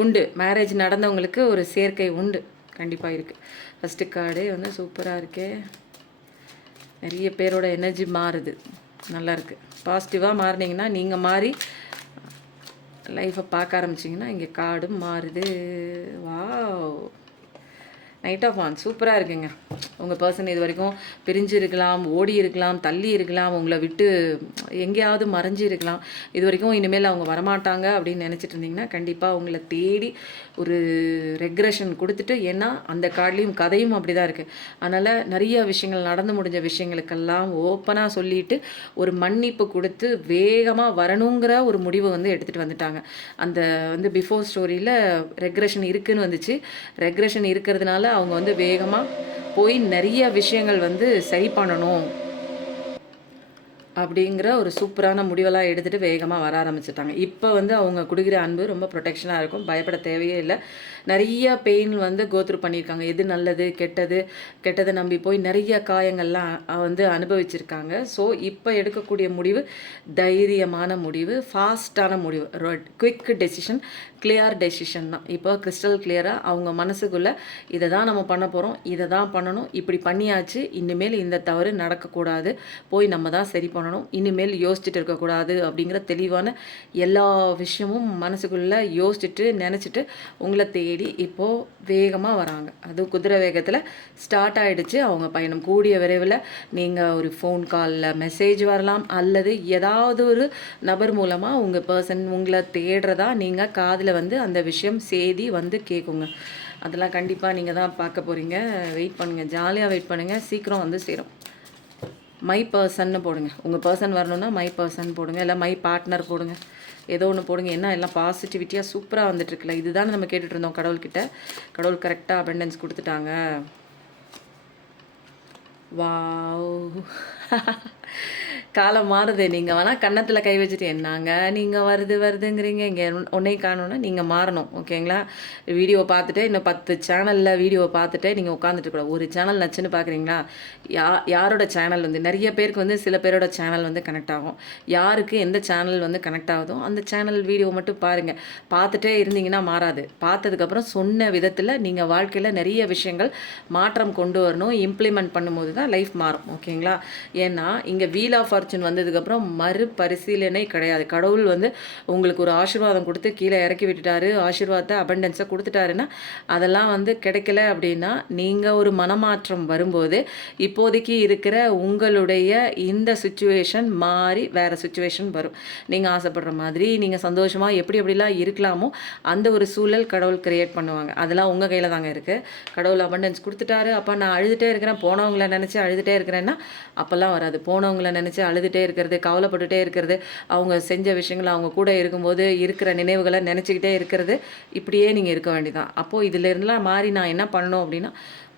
உண்டு. மேரேஜ் நடந்தவங்களுக்கு ஒரு சேர்க்கை உண்டு, கண்டிப்பாக இருக்குது. ஃபஸ்ட்டு கார்டே வந்து சூப்பராக இருக்கே. நிறைய பேரோட எனர்ஜி மாறுது, நல்லாயிருக்கு. பாசிட்டிவாக மாறினீங்கன்னா நீங்கள் மாறி லைஃப்பை பார்க்க ஆரம்பிச்சிங்கன்னா இங்கே கார்டும் மாறுது. வாவ், நைட் ஆஃப் வான் சூப்பராக இருக்குங்க. உங்கள் பர்சன் இது வரைக்கும் பிரிஞ்சு இருக்கலாம், ஓடி இருக்கலாம், தள்ளி இருக்கலாம், உங்களை விட்டு எங்கேயாவது மறைஞ்சி இருக்கலாம். இது வரைக்கும் இனிமேல் அவங்க வரமாட்டாங்க அப்படின்னு நினச்சிட்டு இருந்தீங்கன்னா கண்டிப்பாக உங்களை தேடி ஒரு ரெக்ரெஷன் கொடுத்துட்டு, ஏன்னா அந்த கார்ட்லேயும் கதையும் அப்படி தான் இருக்குது. அதனால் நிறைய விஷயங்கள் நடந்து முடிஞ்ச விஷயங்களுக்கெல்லாம் ஓப்பனாக சொல்லிட்டு ஒரு மன்னிப்பு கொடுத்து வேகமாக வரணுங்கிற ஒரு முடிவை வந்து எடுத்துகிட்டு வந்துட்டாங்க. அந்த வந்து பிஃபோர் ஸ்டோரியில் ரெக்ரெஷன் இருக்குதுன்னு வந்துச்சு. ரெக்ரெஷன் இருக்கிறதுனால அவங்க வந்து வேகமாக போய் நிறைய விஷயங்கள் வந்து சரி பண்ணணும் அப்படிங்கிற ஒரு சூப்பரான முடிவெல்லாம் எடுத்துகிட்டு வேகமாக வர ஆரம்பிச்சிட்டாங்க. இப்போ வந்து அவங்க கொடுக்குற அன்பு ரொம்ப ப்ரொடெக்ஷனாக இருக்கும், பயப்பட தேவையே இல்லை. நிறைய பெயின் வந்து கோத்ரூ பண்ணியிருக்காங்க. எது நல்லது கெட்டதை நம்பி போய் நிறைய காயங்கள்லாம் வந்து அனுபவிச்சிருக்காங்க. ஸோ இப்போ எடுக்கக்கூடிய முடிவு தைரியமான முடிவு, ஃபாஸ்ட்டான முடிவு, குவிக் டெசிஷன், கிளியர் டெசிஷன் தான். இப்போ கிறிஸ்டல் கிளியராக அவங்க மனசுக்குள்ளே இதை தான் நம்ம பண்ண போகிறோம், இதை தான் பண்ணணும், இப்படி பண்ணியாச்சு, இனிமேல் இந்த தவறு நடக்கக்கூடாது, போய் நம்ம தான் சரி பண்ணணும், இனிமேல் யோசிச்சுட்டு இருக்கக்கூடாது அப்படிங்கிற தெளிவான எல்லா விஷயமும் மனசுக்குள்ளே யோசிச்சுட்டு நினச்சிட்டு உங்களை தேடி இப்போது வேகமாக வராங்க. அது குதிரை வேகத்தில் ஸ்டார்ட் ஆகிடுச்சு அவங்க பயணம். கூடிய விரைவில் நீங்கள் ஒரு ஃபோன் காலில் மெசேஜ் வரலாம், அல்லது ஏதாவது ஒரு நபர் மூலமாக உங்கள் பர்சன் உங்களை தேடுறதா நீங்கள் காதில் வந்து அந்த விஷயம் செய்தி வந்து கேட்குங்க. அதெல்லாம் கண்டிப்பாக நீங்கள் தான் பார்க்க போகிறீங்க. வெயிட் பண்ணுங்கள், ஜாலியாக வெயிட் பண்ணுங்கள், சீக்கிரம் வந்து சேரும். மை பர்சன்னு போடுங்க. உங்கள் பர்சன் வரணுன்னா மை பர்சன் போடுங்க, இல்லை மை பார்ட்னர் போடுங்க, ஏதோ ஒன்று போடுங்க. என்ன எல்லாம் பாசிட்டிவிட்டியாக சூப்பராக வந்துட்டுருக்குல்ல, இதுதான் நம்ம கேட்டுட்டு இருந்தோம் கடவுள்கிட்ட. கடவுள் கரெக்டாக அபண்டன்ஸ் கொடுத்துட்டாங்க. வாவ்! காலம் மாறுது. நீங்க வேணா கன்னத்துல கை வச்சுட்டு, "என்னாங்க நீங்க வருதுங்கிறீங்க, இங்க உன்னையும் காணோம்னா" நீங்க மாறணும். ஓகேங்களா? வீடியோ பார்த்துட்டு, இன்னும் 10 சேனல்ல வீடியோவ பார்த்துட்டு நீங்க உட்காந்துட்டு இருக்கக்கூடாது. ஒரு சேனல் நச்சுன்னு பார்க்குறீங்களா? யா யாரோட சேனல் வந்து நெறைய பேருக்கு வந்து சில பேரோட சேனல் வந்து கனெக்ட் ஆகும். யாருக்கு எந்த சேனல் வந்து கனெக்ட் ஆகுதோ, அந்த சேனல் வீடியோ மட்டும் பாருங்க. பார்த்துட்டே இருந்தீங்கன்னா மாறாது. பார்த்ததுக்கப்புறம் சொன்ன விதத்தில நீங்க வாழ்க்கையில நெறைய விஷயங்கள் மாற்றம் கொண்டு வரணும். இம்ப்ளிமெண்ட் பண்ணும்போது தான் லைஃப் மாறும். ஓகேங்களா? ஏன்னா, இங்க வீல் ஆஃப் ஃபார்ச்சூன் வந்ததுக்கப்புறம் மறுபரிசீலனை கிடையாது. கடவுள் வந்து உங்களுக்கு ஒரு ஆசீர்வாதம் குடுத்து கீழ இறக்கி விட்டுட்டாரு. ஆசீர்வாதத்த அபண்டன்ஸ குடுத்துட்டாருன்னா, அதெல்லாம் வந்து கிடைக்கல அப்படின்னா, நீங்க ஒரு மனமாற்றம் வரும்போது, இப்போதைக்கு இருக்கிற உங்களுடைய இந்த சிச்சுவேஷன் மாறி வேற சிச்சுவேஷன் வரும். நீங்க ஆசைப்படுற மாதிரி, நீங்க சந்தோஷமா எப்படி எப்படிலாம் இருக்கலாமோ, அந்த ஒரு சூழல் கடவுள் கிரியேட் பண்ணுவாங்க. அதெல்லாம் உங்க கையில தாங்க இருக்கு. கடவுள் அபண்டன்ஸ் குடுத்துட்டாரு. அப்ப நான் அழுதுட்டே இருக்கிறேன். போனவங்கள நெனச்சு அழுதுட்டே இருக்கிறேன்னா, அப்பல்லாம் வராது. போனவங்கள நெனச்சு அழுதுட்டே இருக்கிறது, கவலைப்பட்டுட்டே இருக்கிறது, அவங்க செஞ்ச விஷயங்கள அவங்க கூட இருக்கும்போது இருக்கிற நினைவுகள நெனச்சுக்கிட்டே இருக்கிறது, இப்படியே நீங்க இருக்க வேண்டியதான். அப்போ இதிலேருந்துலாம் மாறி நான் என்ன பண்ணணும் அப்படின்னா,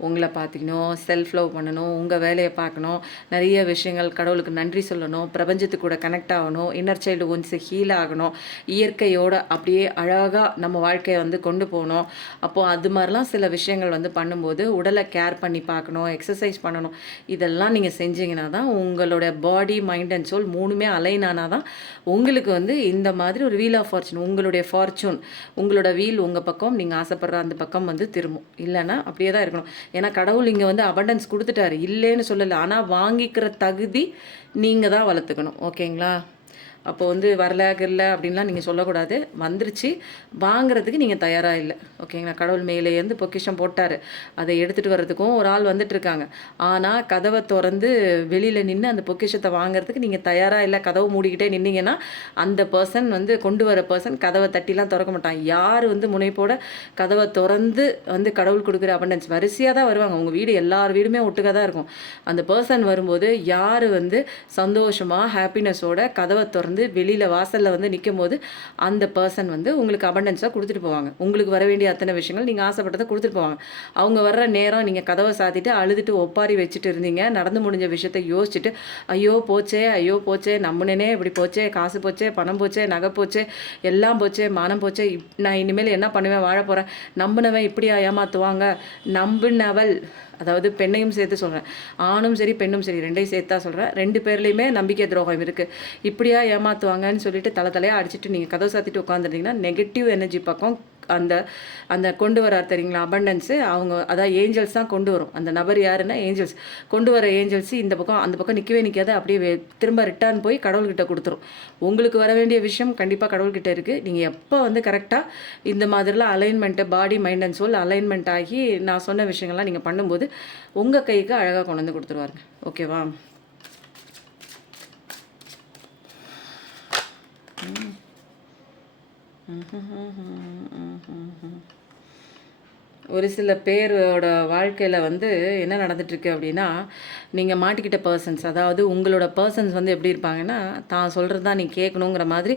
உங்கள பார்த்துக்கணும், செல்ஃப் லவ் பண்ணணும், உங்க வேலைய பார்க்கணும், நெறைய விஷயங்கள் கடவுளுக்கு நன்றி சொல்லணும், பிரபஞ்சத்து கூட கனெக்ட் ஆகணும், இன்னர் சைல்டு ஒன்ஸ் ஹீல் ஆகணும், இயற்கையோட அப்படியே அழகா நம்ம வாழ்க்கைய வந்து கொண்டு போணும். அப்போ அது மாரிலாம் சில விஷயங்கள் வந்து பண்ணும்போது, உடல கேர் பண்ணி பார்க்கணும், எக்ஸர்சைஸ் பண்ணணும். இதெல்லாம் நீங்க செஞ்சீங்கன்னா தான் உங்களோட பாடி, மைண்ட் அண்ட் சோல் 3மே அலைன் ஆனா தான் உங்களுக்கு வந்து இந்த மாதிரி ஒரு வீல் ஆஃப் ஃபார்ச்சூன் உங்களுடைய ஃபார்ச்சூன் உங்களோட வீல் உங்க பக்கம், நீங்க ஆசைப்படுற அந்த பக்கம் வந்து திரும்பும். இல்லன்னா அப்படியே தான் இருக்கணும். ஏன்னா கடவுள் இங்க வந்து அபண்டன்ஸ் குடுத்துட்டாரு. இல்லேன்னு சொல்லல. ஆனா வாங்கிக்கிற தகுதி நீங்க தான் வளர்த்துக்கணும். ஓகேங்களா? அப்போ வந்து வரல, கிரல அப்படின்லாம் நீங்க சொல்லக்கூடாது. வந்துருச்சு. வாங்குறதுக்கு நீங்க தயாரா இல்ல. ஓகேங்களா? கடவுள் மேலேருந்து பொக்கிஷம் போட்டாரு. அத எடுத்துட்டு வர்றதுக்கும் ஒரு ஆள் வந்துட்டுருக்காங்க. ஆனா, கதவ தொறந்து வெளியில நின்னு அந்த பொக்கிஷத்த வாங்குறதுக்கு நீங்க தயாரா இல்ல. கதவ மூடிக்கிட்டே நின்னீங்கன்னா, அந்த பெர்சன் வந்து கொண்டு வர பெர்சன் கதவ தட்டிலாம் தொறக்க மாட்டான். யார் வந்து முனைப்போட கதவ தொறந்து வந்து கடவுள் குடுக்குற அபண்டன்ஸ் வரிசையா தான் வருவாங்க. உங்க வீடு எல்லார் வீடுமே ஒட்டுக்கா தான் இருக்கும். அந்த பெர்சன் வரும்போது யாரு வந்து சந்தோஷமா, ஹாப்பினஸோட கதவ தொறந்து வெளியில வாசல்ல வந்து நிக்கும்போது, அந்த பெர்சன் வந்து உங்களுக்கு அபண்டன்ஸா குடுத்துட்டு போவாங்க. உங்களுக்கு வர வேண்டிய அத்தனை விஷயங்கள் நீங்க ஆசைப்பட்டத குடுத்துட்டு போவாங்க. அவங்க வர்ற நேரம் நீங்க கதவ சாத்திட்டு, அழுதுட்டு ஒப்பாரி வச்சுட்டு இருந்தீங்க. நடந்து முடிஞ்ச விஷயத்த யோசிச்சுட்டு, ஐயோ போச்சே! ஐயோ போச்சே! நம்புனேனே இப்படி போச்சே! காசு போச்சே! பணம் போச்சே! நகை போச்சே! எல்லாம் போச்சே! மானம் போச்சே! நான் இனிமேல் என்ன பண்ணுவேன்? வாழப் போறேன். நம்புனவன் இப்படியா ஏமாத்துவாங்க? நம்புனவள் அதாவது பெண்ணையும் சேர்த்து சொல்றேன். ஆணும் சரி, பெண்ணும் சரி 2யும் சேர்த்து தான் சொல்றேன். 2 பேர்லயுமே நம்பிக்கை துரோகம் இருக்கு. இப்படியா ஏமாத்துவாங்கன்னு சொல்லிட்டு தலையா அடிச்சுட்டு நீங்க கதவு சாத்திட்டு உட்காந்துருந்தீங்கன்னா, நெகட்டிவ் எனர்ஜி பக்கம் அந்த அந்த கொண்டு வரார் தெரியுங்களா? அபண்டன்ஸு அவங்க அதான் ஏஞ்சல்ஸ் தான் கொண்டு வரும். அந்த நபர் யாருன்னா ஏஞ்சல்ஸ். கொண்டு வர ஏஞ்சல்ஸ் இந்த பக்கம் அந்த பக்கம் நிக்கவே நிக்காது. அப்படியே திரும்ப ரிட்டர்ன் போய் கடவுள்கிட்ட குடுத்துரும். உங்களுக்கு வர வேண்டிய விஷயம் கண்டிப்பா கடவுள்கிட்ட இருக்கு. நீங்க எப்ப வந்து கரெக்ட்டா இந்த மாதிரிலாம் alignment body, mind and soul alignment ஆகி நான் சொன்ன விஷயங்கள்லாம் நீங்க பண்ணும்போது, உங்க கைக்கு அழகா கொண்டு வந்து குடுத்துருவாருங்க. ஓகேவா? ம். ஒரு சில பேரோட வாழ்க்கையில வந்து என்ன நடந்துட்டுருக்கு அப்படின்னா, நீங்க மாட்டிக்கிட்ட பெர்சன்ஸ் அதாவது உங்களோட பெர்சன்ஸ் வந்து எப்படி இருப்பாங்கன்னா, தான் சொல்றது தான் நீ கேட்கணுங்கிற மாதிரி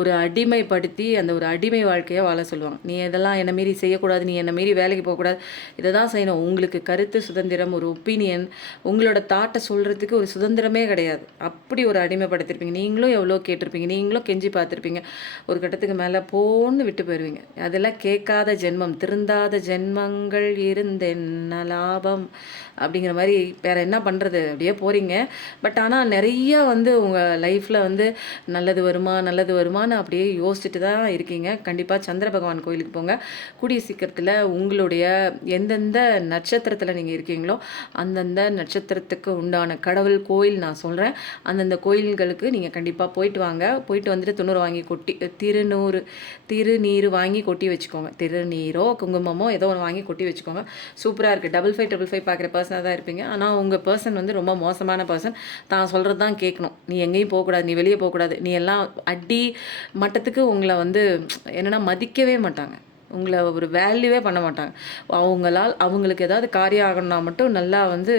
ஒரு அடிமைப்படுத்தி, அந்த ஒரு அடிமை வாழ்க்கைய வாழ சொல்லுவாங்க. நீ இதெல்லாம் என்ன மீறி செய்யக்கூடாது, நீ என்ன மீறி வேலைக்கு போகக்கூடாது, இத தான் செய்யணும். உங்களுக்கு கருத்து சுதந்திரம், ஒரு ஒப்பீனியன், உங்களோட தாட்ட சொல்றதுக்கு ஒரு சுதந்திரமே கிடையாது. அப்படி ஒரு அடிமைப்படுத்தியிருப்பீங்க. நீங்களும் எவ்வளோ கேட்டிருப்பீங்க, நீங்களும் கெஞ்சி பார்த்துருப்பீங்க. ஒரு கட்டத்துக்கு மேல போன்னு விட்டு போயிருவீங்க. அதெல்லாம் கேட்காத ஜென்மம், திருந்தாத ஜென்மங்கள் இருந்தென்ன லாபம் அப்படிங்கிற மாரி வேற என்ன பண்றது? அப்படியே போறீங்க. பட் ஆனா நெறைய வந்து உங்க லைஃப்ல வந்து நல்லது வருமா? நல்லது வருமான்னு அப்படியே யோசிச்சுட்டு தான் இருக்கீங்க. கண்டிப்பா சந்திர பகவான் கோயிலுக்கு போங்க. கூடிய சீக்கிரத்துல உங்களுடைய எந்தெந்த நட்சத்திரத்துல நீங்க இருக்கீங்களோ, அந்தந்த நட்சத்திரத்துக்கு உண்டான கடவுள் கோயில் நான் சொல்றேன். அந்தந்த கோயில்களுக்கு நீங்க கண்டிப்பா போயிட்டு வாங்க. போயிட்டு வந்துட்டு துண்ணூறு வாங்கி கொட்டி திருநீறு வாங்கி கொட்டி வச்சுக்கோங்க. திருநீரோ, குங்குமமோ ஏதோ ஒண்ணு வாங்கி கொட்டி வச்சுக்கோங்க. சூப்பரா இருக்கு. 5555 பார்க்குற பெர்சனா தான் இருப்பீங்க. ஆனா உங்க பெர்சன் வந்து ரொம்ப மோசமான பெர்சன். தான் சொல்றது தான் கேட்கணும். நீ எங்கேயும் போகக்கூடாது. நீ வெளிய போகக்கூடாது. நீ எல்லாம் அடி மட்டத்துக்கு உங்கள வந்து என்னன்னா மதிக்கவே மாட்டாங்க. உங்களை ஒரு வேல்யூவே பண்ண மாட்டாங்க. அவங்களுக்கு ஏதாவது காரியம் ஆகணும்னா மட்டும் நல்லா வந்து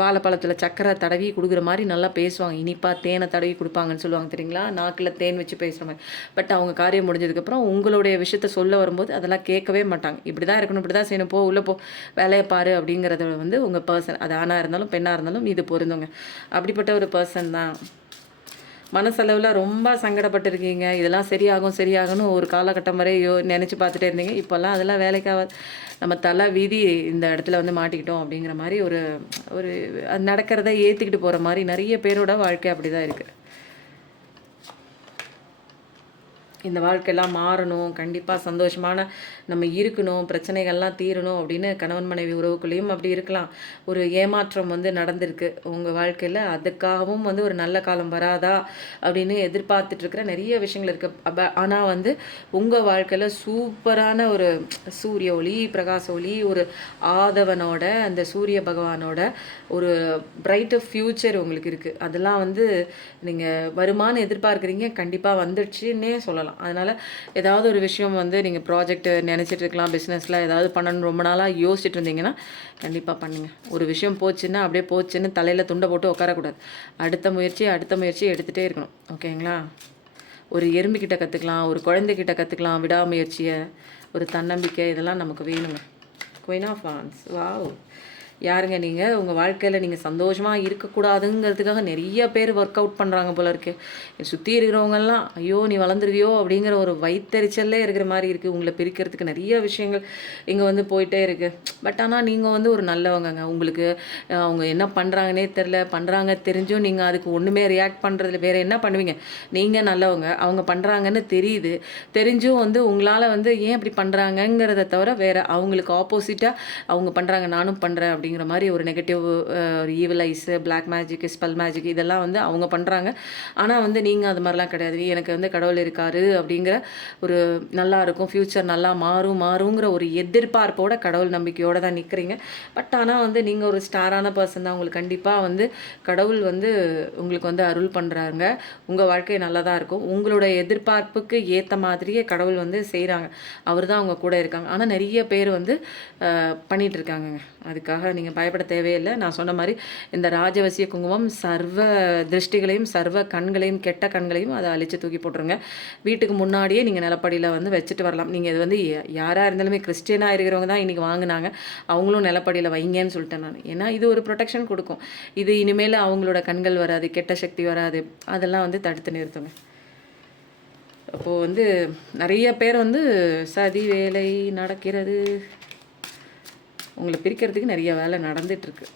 வாழைப்பழத்தில் சக்கரை தடவி கொடுக்குற மாதிரி நல்லா பேசுவாங்க. இனிப்பாக தேனை தடவி கொடுப்பாங்கன்னு சொல்லுவாங்க தெரியுங்களா, நாக்கில் தேன் வச்சு பேசுகிற மாதிரி. பட் அவங்க காரியம் முடிஞ்சதுக்கப்புறம் உங்களுடைய விஷயத்த சொல்ல வரும்போது அதெல்லாம் கேட்கவே மாட்டாங்க. இப்படி தான் இருக்கணும், இப்படி தான் செய்யணும், போ உள்ளே போ, வேலையை பாரு அப்படிங்கிறத வந்து உங்கள் பர்சன், அது ஆணாக இருந்தாலும் பெண்ணாக இருந்தாலும் இது பொருந்துங்க. அப்படிப்பட்ட ஒரு பர்சன் தான். மனசளவில் ரொம்ப சங்கடப்பட்டுருக்கீங்க. இதெல்லாம் சரியாகும்னு ஒரு காலகட்டம் வரை நினச்சி பார்த்துட்டே இருந்தீங்க. இப்போல்லாம் அதெல்லாம் வேலைக்காகாது. நம்ம தலை வீதி இந்த இடத்துல வந்து மாட்டிக்கிட்டோம் அப்படிங்கிற மாதிரி ஒரு ஒரு நடக்கிறத ஏற்றுக்கிட்டு போகிற மாதிரி நிறைய பேரோட வாழ்க்கை அப்படி தான் இருக்குது. இந்த வாழ்க்கையெல்லாம் மாறணும், கண்டிப்பாக சந்தோஷமான நம்ம இருக்கணும், பிரச்சனைகள்லாம் தீரணும் அப்படின்னு கணவன் மனைவி உறவுக்குள்ளேயும் அப்படி இருக்கலாம். ஒரு ஏமாற்றம் வந்து நடந்திருக்கு உங்கள் வாழ்க்கையில், அதுக்காகவும் வந்து ஒரு நல்ல காலம் வராதா அப்படின்னு எதிர்பார்த்துட்ருக்கிற நிறைய விஷயங்கள் இருக்குது. ஆனால் வந்து உங்கள் வாழ்க்கையில் சூப்பரான ஒரு சூரிய ஒளி, பிரகாச ஒளி, ஒரு ஆதவனோட அந்த சூரிய பகவானோட ஒரு பிரைட்டு ஃப்யூச்சர் உங்களுக்கு இருக்குது. அதெல்லாம் வந்து நீங்கள் வருமானு எதிர்பார்க்குறீங்க, கண்டிப்பாக வந்துடுச்சுன்னே சொல்லலாம். அதனால் ஏதாவது ஒரு விஷயம் வந்து நீங்கள் ப்ராஜெக்ட் நினச்சிட்டு இருக்கலாம், பிஸ்னஸில் ஏதாவது பண்ணணும்னு ரொம்ப நாளாக யோசிச்சுட்டு இருந்தீங்கன்னா கண்டிப்பாக பண்ணுங்கள். ஒரு விஷயம் போச்சுன்னா அப்படியே போச்சுன்னு தலையில் துண்டை போட்டு உட்காரக்கூடாது. அடுத்த முயற்சி எடுத்துகிட்டே இருக்கணும். ஓகேங்களா? ஒரு எறும்புக்கிட்ட கற்றுக்கலாம், ஒரு குழந்தைகிட்ட கற்றுக்கலாம் விடாமுயற்சியை, ஒரு தன்னம்பிக்கை, இதெல்லாம் நமக்கு வேணுங்க. Queen of wands. வாவ்! யாருங்க நீங்கள்? உங்கள் வாழ்க்கையில் நீங்கள் சந்தோஷமாக இருக்கக்கூடாதுங்கிறதுக்காக நிறைய பேர் ஒர்க் அவுட் பண்ணுறாங்க போல இருக்கு. சுற்றி இருக்கிறவங்கெல்லாம் ஐயோ நீ வளர்ந்துருவியோ அப்படிங்கிற ஒரு வயிற்றெரிச்சல்லே இருக்கிற மாதிரி இருக்குது. உங்களை பிரிக்கிறதுக்கு நிறைய விஷயங்கள் இங்கே வந்து போயிட்டே இருக்குது. பட் ஆனால் நீங்கள் வந்து ஒரு நல்லவங்கங்க. உங்களுக்கு அவங்க என்ன பண்ணுறாங்கன்னே தெரில, பண்ணுறாங்க தெரிஞ்சும் நீங்கள் அதுக்கு ஒன்றுமே ரியாக்ட் பண்ணுறதுல வேறு என்ன பண்ணுவீங்க? நீங்கள் நல்லவங்க, அவங்க பண்ணுறாங்கன்னு தெரிஞ்சும் வந்து உங்களால் வந்து ஏன் இப்படி பண்ணுறாங்கங்கிறத தவிர வேறு அவங்களுக்கு ஆப்போசிட்டாக அவங்க பண்ணுறாங்க நானும் பண்ணுறேன் அப்படிங்கிற மாதிரி ஒரு நெகட்டிவ் ஒரு evil eyes, black magic, spell magic இதெல்லாம் வந்து அவங்க பண்ணுறாங்க. ஆனால் வந்து நீங்கள் அது மாதிரிலாம் கிடையாது. எனக்கு வந்து கடவுள் இருக்காரு அப்படிங்கிற ஒரு நல்லா இருக்கும், ஃப்யூச்சர் நல்லா மாறுங்கிற ஒரு எதிர்பார்ப்போட கடவுள் நம்பிக்கையோடு தான் நிற்கிறீங்க. பட் ஆனால் வந்து நீங்கள் ஒரு ஸ்டாரான பர்சன் தான். உங்களுக்கு கண்டிப்பாக வந்து கடவுள் வந்து உங்களுக்கு வந்து அருள் பண்ணுறாங்க. உங்கள் வாழ்க்கை நல்லா தான் இருக்கும். உங்களோட எதிர்பார்ப்புக்கு ஏற்ற மாதிரியே கடவுள் வந்து செய்கிறாங்க. அவர் தான் அவங்க கூட இருக்காங்க. ஆனால் நிறைய பேர் வந்து பண்ணிகிட்டு இருக்காங்கங்க. அதுக்காக நீங்கள் பயப்பட தேவையில்லை. நான் சொன்ன மாதிரி இந்த ராஜவசிய குங்குமம் சர்வ திருஷ்டிகளையும் சர்வ கண்களையும் கெட்ட கண்களையும் அதை அழித்து தூக்கி போட்டுருங்க. வீட்டுக்கு முன்னாடியே நீங்கள் நிலப்படியில் வந்து வச்சுட்டு வரலாம். நீங்கள் இது வந்து யாராக இருந்தாலுமே கிறிஸ்டியனாக இருக்கிறவங்க தான் இன்றைக்கி வாங்கினாங்க, அவங்களும் நிலப்படியில் வைங்கன்னு சொல்லிட்டேன் நான். ஏன்னா இது ஒரு ப்ரொடெக்ஷன் கொடுக்கும். இது இனிமேல் அவங்களோட கண்கள் வராது, கெட்ட சக்தி வராது, அதெல்லாம் வந்து தடுத்து நிறுத்துங்க. அப்போது வந்து நிறைய பேர் வந்து சதி வேலை நடக்கிறது, உங்களை பிரிக்கிறதுக்கு நிறைய வேலை நடந்துகிட்ருக்கு.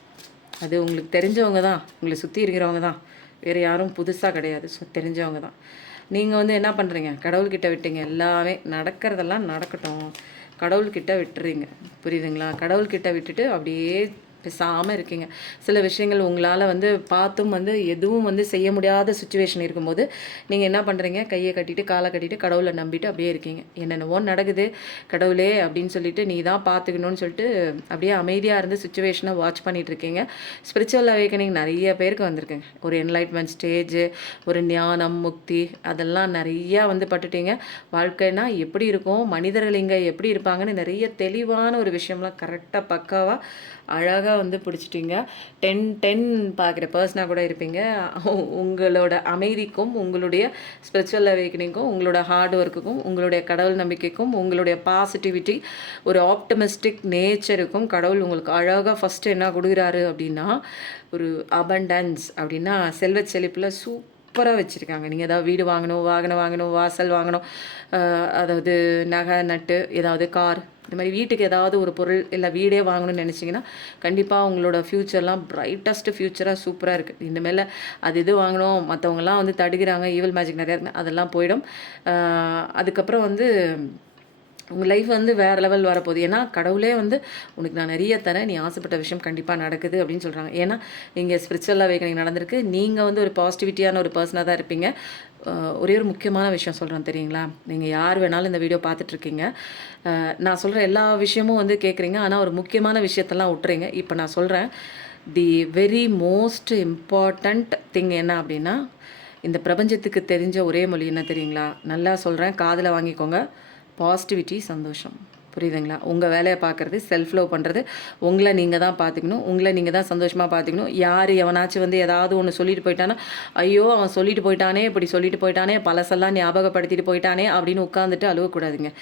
அது உங்களுக்கு தெரிஞ்சவங்க தான், உங்களை சுற்றி இருக்கிறவங்க தான், வேறு யாரும் புதுசாக கிடையாது, தெரிஞ்சவங்க தான். நீங்கள் வந்து என்ன பண்ணுறீங்க? கடவுள்கிட்ட விட்டீங்க. எல்லாமே நடக்கிறதெல்லாம் நடக்கட்டும், கடவுள்கிட்ட விட்டுறீங்க. புரியுதுங்களா? கடவுள்கிட்ட விட்டுட்டு அப்படியே பேசாமல் இருக்கீங்க. சில விஷயங்கள் உங்களால் வந்து பார்த்தும் வந்து எதுவும் வந்து செய்ய முடியாத சுச்சுவேஷன் இருக்கும்போது நீங்கள் என்ன பண்ணுறீங்க? கையை கட்டிட்டு காலை கட்டிட்டு கடவுளை நம்பிட்டு அப்படியே இருக்கீங்க. என்னென்னவோ நடக்குது கடவுளே அப்படின்னு சொல்லிட்டு நீ தான் பார்த்துக்கணும்னு சொல்லிட்டு அப்படியே அமைதியாக இருந்து சுச்சுவேஷனை வாட்ச் பண்ணிகிட்டு இருக்கீங்க. ஸ்பிரிச்சுவல் அவேக்கனிங் நிறைய பேருக்கு வந்திருக்குங்க. ஒரு என்லைட்மெண்ட் ஸ்டேஜ், ஒரு ஞானம், முக்தி, அதெல்லாம் நிறையா வந்து பட்டுட்டீங்க. வாழ்க்கைனா எப்படி இருக்கும், மனிதர்கள் இங்கே எப்படி இருப்பாங்கன்னு நிறைய தெளிவான ஒரு விஷயம்லாம் கரெக்டாக பக்காவாக அழகாக வந்து பிடிச்சிட்டிங்க. 10/10 பார்க்குற பர்சனாக கூட இருப்பீங்க. உங்களோட அமைதிக்கும் உங்களுடைய ஸ்பிரிச்சுவல் அவேக்கனிங்கும் உங்களோட ஹார்ட் ஒர்க்குக்கும் உங்களுடைய கடவுள் நம்பிக்கைக்கும் உங்களுடைய பாசிட்டிவிட்டி ஒரு ஆப்டமிஸ்டிக் நேச்சருக்கும் கடவுள் உங்களுக்கு அழகாக ஃபஸ்ட்டு என்ன கொடுக்குறாரு அப்படின்னா ஒரு அபண்டன்ஸ் அப்படின்னா செல்வ செழிப்பில் சூப்பராக வச்சுருக்காங்க. நீங்கள் ஏதாவது வீடு வாங்கணும், வாகனம் வாங்கணும், வாசல் வாங்கணும், அதாவது நகை நட்டு ஏதாவது கார், இந்த மாதிரி வீட்டுக்கு ஏதாவது ஒரு பொருள் இல்லை வீடே வாங்கணும்னு நினச்சிங்கன்னா கண்டிப்பாக உங்களோட ஃப்யூச்சர்லாம் பிரைட்டஸ்ட் ஃப்யூச்சராக சூப்பராக இருக்குது. இனிமேல் அது இது வாங்கணும், மற்றவங்கலாம் வந்து தடுக்கிறாங்க, ஈவில் மேஜிக் நிறையா இருக்குது, அதெல்லாம் போயிடும். அதுக்கப்புறம் வந்து உங்கள் லைஃப் வந்து வேறு லெவல் வரப்போகுது. ஏன்னா கடவுளே வந்து உனக்கு நான் நிறைய தரேன், நீ ஆசைப்பட்ட விஷயம் கண்டிப்பாக நடக்குது அப்படின்னு சொல்கிறாங்க. ஏன்னா நீங்கள் ஸ்பிரிச்சுவல் அவேக்கனிங் நடந்திருக்கு. நீங்கள் வந்து ஒரு பாசிட்டிவிட்டியான ஒரு பர்சனாக தான் இருப்பீங்க. ஒரே ஒரு முக்கியமான விஷயம் சொல்கிறேன் தெரியுங்களா? நீங்கள் யார் வேணாலும் இந்த வீடியோ பார்த்துட்ருக்கீங்க, நான் சொல்கிற எல்லா விஷயமும் வந்து கேட்குறீங்க, ஆனால் ஒரு முக்கியமான விஷயத்தெல்லாம் விட்டுறீங்க. இப்போ நான் சொல்கிறேன், the very most important thing என்ன அப்படின்னா, இந்த பிரபஞ்சத்துக்கு தெரிஞ்ச ஒரே மொழி என்ன தெரியுங்களா? நல்லா சொல்கிறேன், காதில் வாங்கிக்கோங்க, பாசிட்டிவிட்டி, சந்தோஷம். புரியுதுங்களா? உங்கள் வேலையை பார்க்குறது, செல்ஃப் லவ் பண்ணுறது, உங்களை நீங்கள் தான் பார்த்துக்கணும். உங்களை நீங்கள் தான் சந்தோஷமாக பார்த்துக்கணும். யார் எவனாச்சும் வந்து ஏதாவது ஒன்று சொல்லிட்டு போயிட்டானா, ஐயோ அவன் சொல்லிட்டு போயிட்டானே, இப்படி சொல்லிட்டு போயிட்டானே, பழசெல்லாம் ஞாபகப்படுத்திட்டு போயிட்டானே அப்படின்னு உட்காந்துட்டு அழுவக்கூடாதுங்க.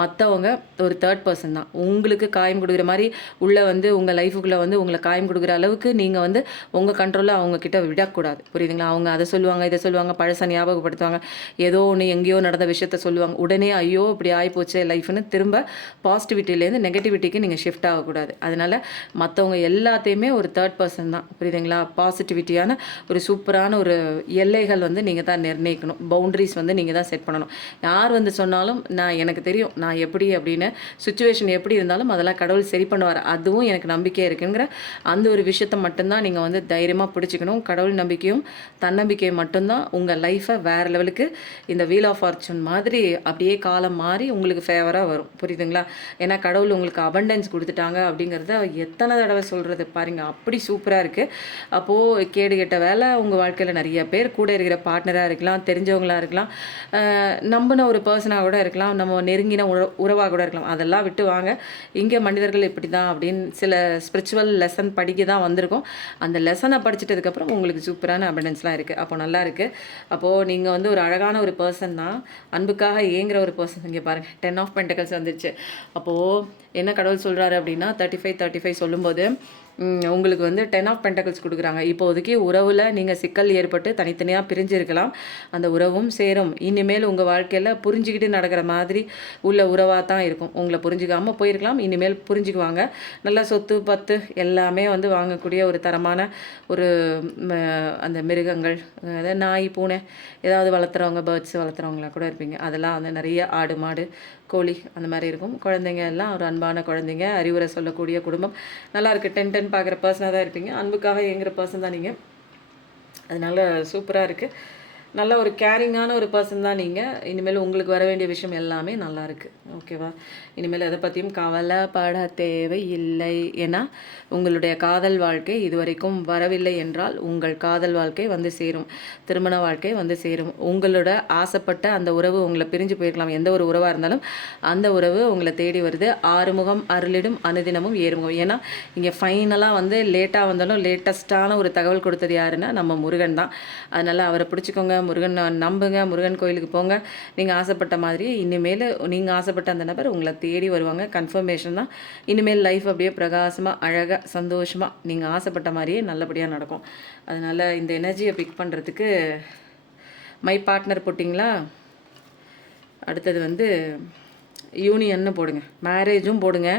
மற்றவங்க ஒரு தேர்ட் பர்சன் தான். உங்களுக்கு காயம் கொடுக்குற மாதிரி உள்ளே வந்து உங்கள் லைஃபுக்குள்ளே வந்து உங்களை காயம் கொடுக்குற அளவுக்கு நீங்கள் வந்து உங்கள் கண்ட்ரோலில் அவங்கக்கிட்ட விடக்கூடாது. புரியுதுங்களா? அவங்க அதை சொல்லுவாங்க, இதை சொல்லுவாங்க, பழசை ஞாபகப்படுத்துவாங்க, ஏதோ ஒன்று எங்கேயோ நடந்த விஷயத்த சொல்லுவாங்க. உடனே ஐயோ இப்படி ஆகிப்போச்சு லைஃப்னு திரும்ப பாசிட்டிவிட்டிலேருந்து நெகட்டிவிட்டிக்கு நீங்கள் ஷிஃப்ட் ஆகக்கூடாது. அதனால் மற்றவங்க எல்லாத்தையுமே ஒரு தேர்ட் பர்சன் தான். புரியுதுங்களா? பாசிட்டிவிட்டியான ஒரு சூப்பரான ஒரு எல்லைகள் வந்து நீங்கள் தான் நிர்ணயிக்கணும். பவுண்ட்ரிஸ் வந்து நீங்கள் தான் செட் பண்ணணும். யார் வந்து சொன்னாலும் எனக்கு தெரியும் நான் எப்படி அப்படின்னு, சுச்சுவேஷன் எப்படி இருந்தாலும் அதெல்லாம் கடவுள் சரி பண்ணுவார், அதுவும் எனக்கு நம்பிக்கை இருக்குங்கிற அந்த ஒரு விஷயத்தை மட்டும்தான் நீங்கள் வந்து தைரியமாக பிடிச்சிக்கணும். கடவுள் நம்பிக்கையும் தன்னம்பிக்கையும் மட்டும்தான் உங்கள் லைஃப்பை வேறு லெவலுக்கு இந்த வீல் ஆஃப் ஃபார்ச்சூன் மாதிரி அப்படியே காலம் மாறி உங்களுக்கு ஃபேவராக வரும். புரியுதுங்களா? ஏன்னா கடவுள் உங்களுக்கு அபண்டன்ஸ் கொடுத்துட்டாங்க அப்படிங்கிறத எத்தனை தடவை சொல்கிறது பாருங்கள். அப்படி சூப்பராக இருக்குது. அப்போது கேடு கெட்ட வேலை உங்கள் வாழ்க்கையில் நிறைய பேர் கூட இருக்கிற பார்ட்னராக இருக்கலாம், தெரிஞ்சவங்களாக இருக்கலாம், நம்பின ஒரு பர்சனாக கூட இருக்கலாம், நம்ம நெருங்கின உறவாக கூட இருக்கலாம். அதெல்லாம் விட்டு வாங்க. இங்கே மனிதர்கள் இப்படி தான் அப்படின்னு சில ஸ்பிரிச்சுவல் லெசன் படிக்க தான் வந்திருக்கோம். அந்த லெசனை படிச்சிட்டதுக்கப்புறம் உங்களுக்கு சூப்பரான அபண்டன்ஸ்லாம் இருக்குது. அப்போ நல்லா இருக்குது. அப்போது நீங்கள் வந்து ஒரு அழகான ஒரு பர்சன் தான். அன்புக்காக ஏங்குற ஒரு பர்சன். இங்கே பாருங்கள் 10 ஆஃப் பென்டக்கிள்ஸ் வந்துருச்சு. அப்போது என்ன கடவுள் சொல்கிறாரு அப்படின்னா 35 சொல்லும்போது உங்களுக்கு வந்து 10 ஆஃப் பென்டக்கிள்ஸ் கொடுக்குறாங்க. இப்போதைக்கு உறவில் நீங்கள் சிக்கல் ஏற்பட்டு தனித்தனியாக பிரிஞ்சு இருக்கலாம். அந்த உறவும் சேரும். இனிமேல் உங்கள் வாழ்க்கையில் புரிஞ்சுக்கிட்டு நடக்கிற மாதிரி உள்ள உறவாக தான் இருக்கும். உங்களை புரிஞ்சுக்காமல் போயிருக்கலாம், இனிமேல் புரிஞ்சுக்குவாங்க. நல்லா சொத்து பத்து எல்லாமே வந்து வாங்கக்கூடிய ஒரு தரமான ஒரு அந்த மிருகங்கள், அதாவது நாய் பூனை ஏதாவது வளர்த்துறவங்க, பேர்ட்ஸ் வளர்த்துறவங்களாம் கூட இருப்பீங்க. அதெல்லாம் வந்து நிறைய ஆடு மாடு கோழி அந்த மாதிரி இருக்கும். குழந்தைங்க எல்லாம் ஒரு அன்பான குழந்தைங்க, அறிவுரை சொல்லக்கூடிய குடும்பம். நல்லாயிருக்கு. 10 பார்க்குற பர்சனாக தான் இருப்பீங்க. அன்புக்காக இயங்குகிற பர்சன் தான் நீங்கள். அதனால் சூப்பராக இருக்குது. நல்ல ஒரு கேரிங்கான ஒரு பர்சன் தான் நீங்கள். இனிமேல் உங்களுக்கு வர வேண்டிய விஷயம் எல்லாமே நல்லா இருக்குது. ஓகேவா? இனிமேல் எதை பற்றியும் கவலைப்பட தேவையில்லை. ஏன்னா உங்களுடைய காதல் வாழ்க்கை இதுவரைக்கும் வரவில்லை என்றால் உங்கள் காதல் வாழ்க்கை வந்து சேரும். திருமண வாழ்க்கை வந்து சேரும். உங்களோட ஆசைப்பட்ட அந்த உறவு உங்களை பிரிஞ்சு போயிருக்கலாம். எந்த ஒரு உறவாக இருந்தாலும் அந்த உறவு உங்களை தேடி வருது. ஆறுமுகம் அருளிடும் அனுதினமும் ஏறுமுகம். ஏன்னா இங்கே ஃபைனலாக வந்து லேட்டாக வந்தாலும் லேட்டஸ்ட்டான ஒரு தகவல் கொடுத்தது யாருன்னா நம்ம முருகன் தான். அதனால் அவரை பிடிச்சிக்கோங்க. முருகன் நம்புங்க. முருகன் கோயிலுக்கு போங்க. நீங்கள் ஆசைப்பட்ட மாதிரியே இனிமேல் நீங்கள் ஆசைப்பட்ட அந்த நபர் உங்களை தேடி வருவாங்க. கன்ஃபர்மேஷன் தான். இனிமேல் லைஃப் அப்படியே பிரகாசமாக அழகாக சந்தோஷமாக நீங்கள் ஆசைப்பட்ட மாதிரியே நல்லபடியாக நடக்கும். அதனால் இந்த எனர்ஜியை பிக் பண்ணுறதுக்கு மை பார்ட்னர் போட்டிங்களா? அடுத்தது வந்து யூனியன்னு போடுங்க. மேரேஜும் போடுங்க,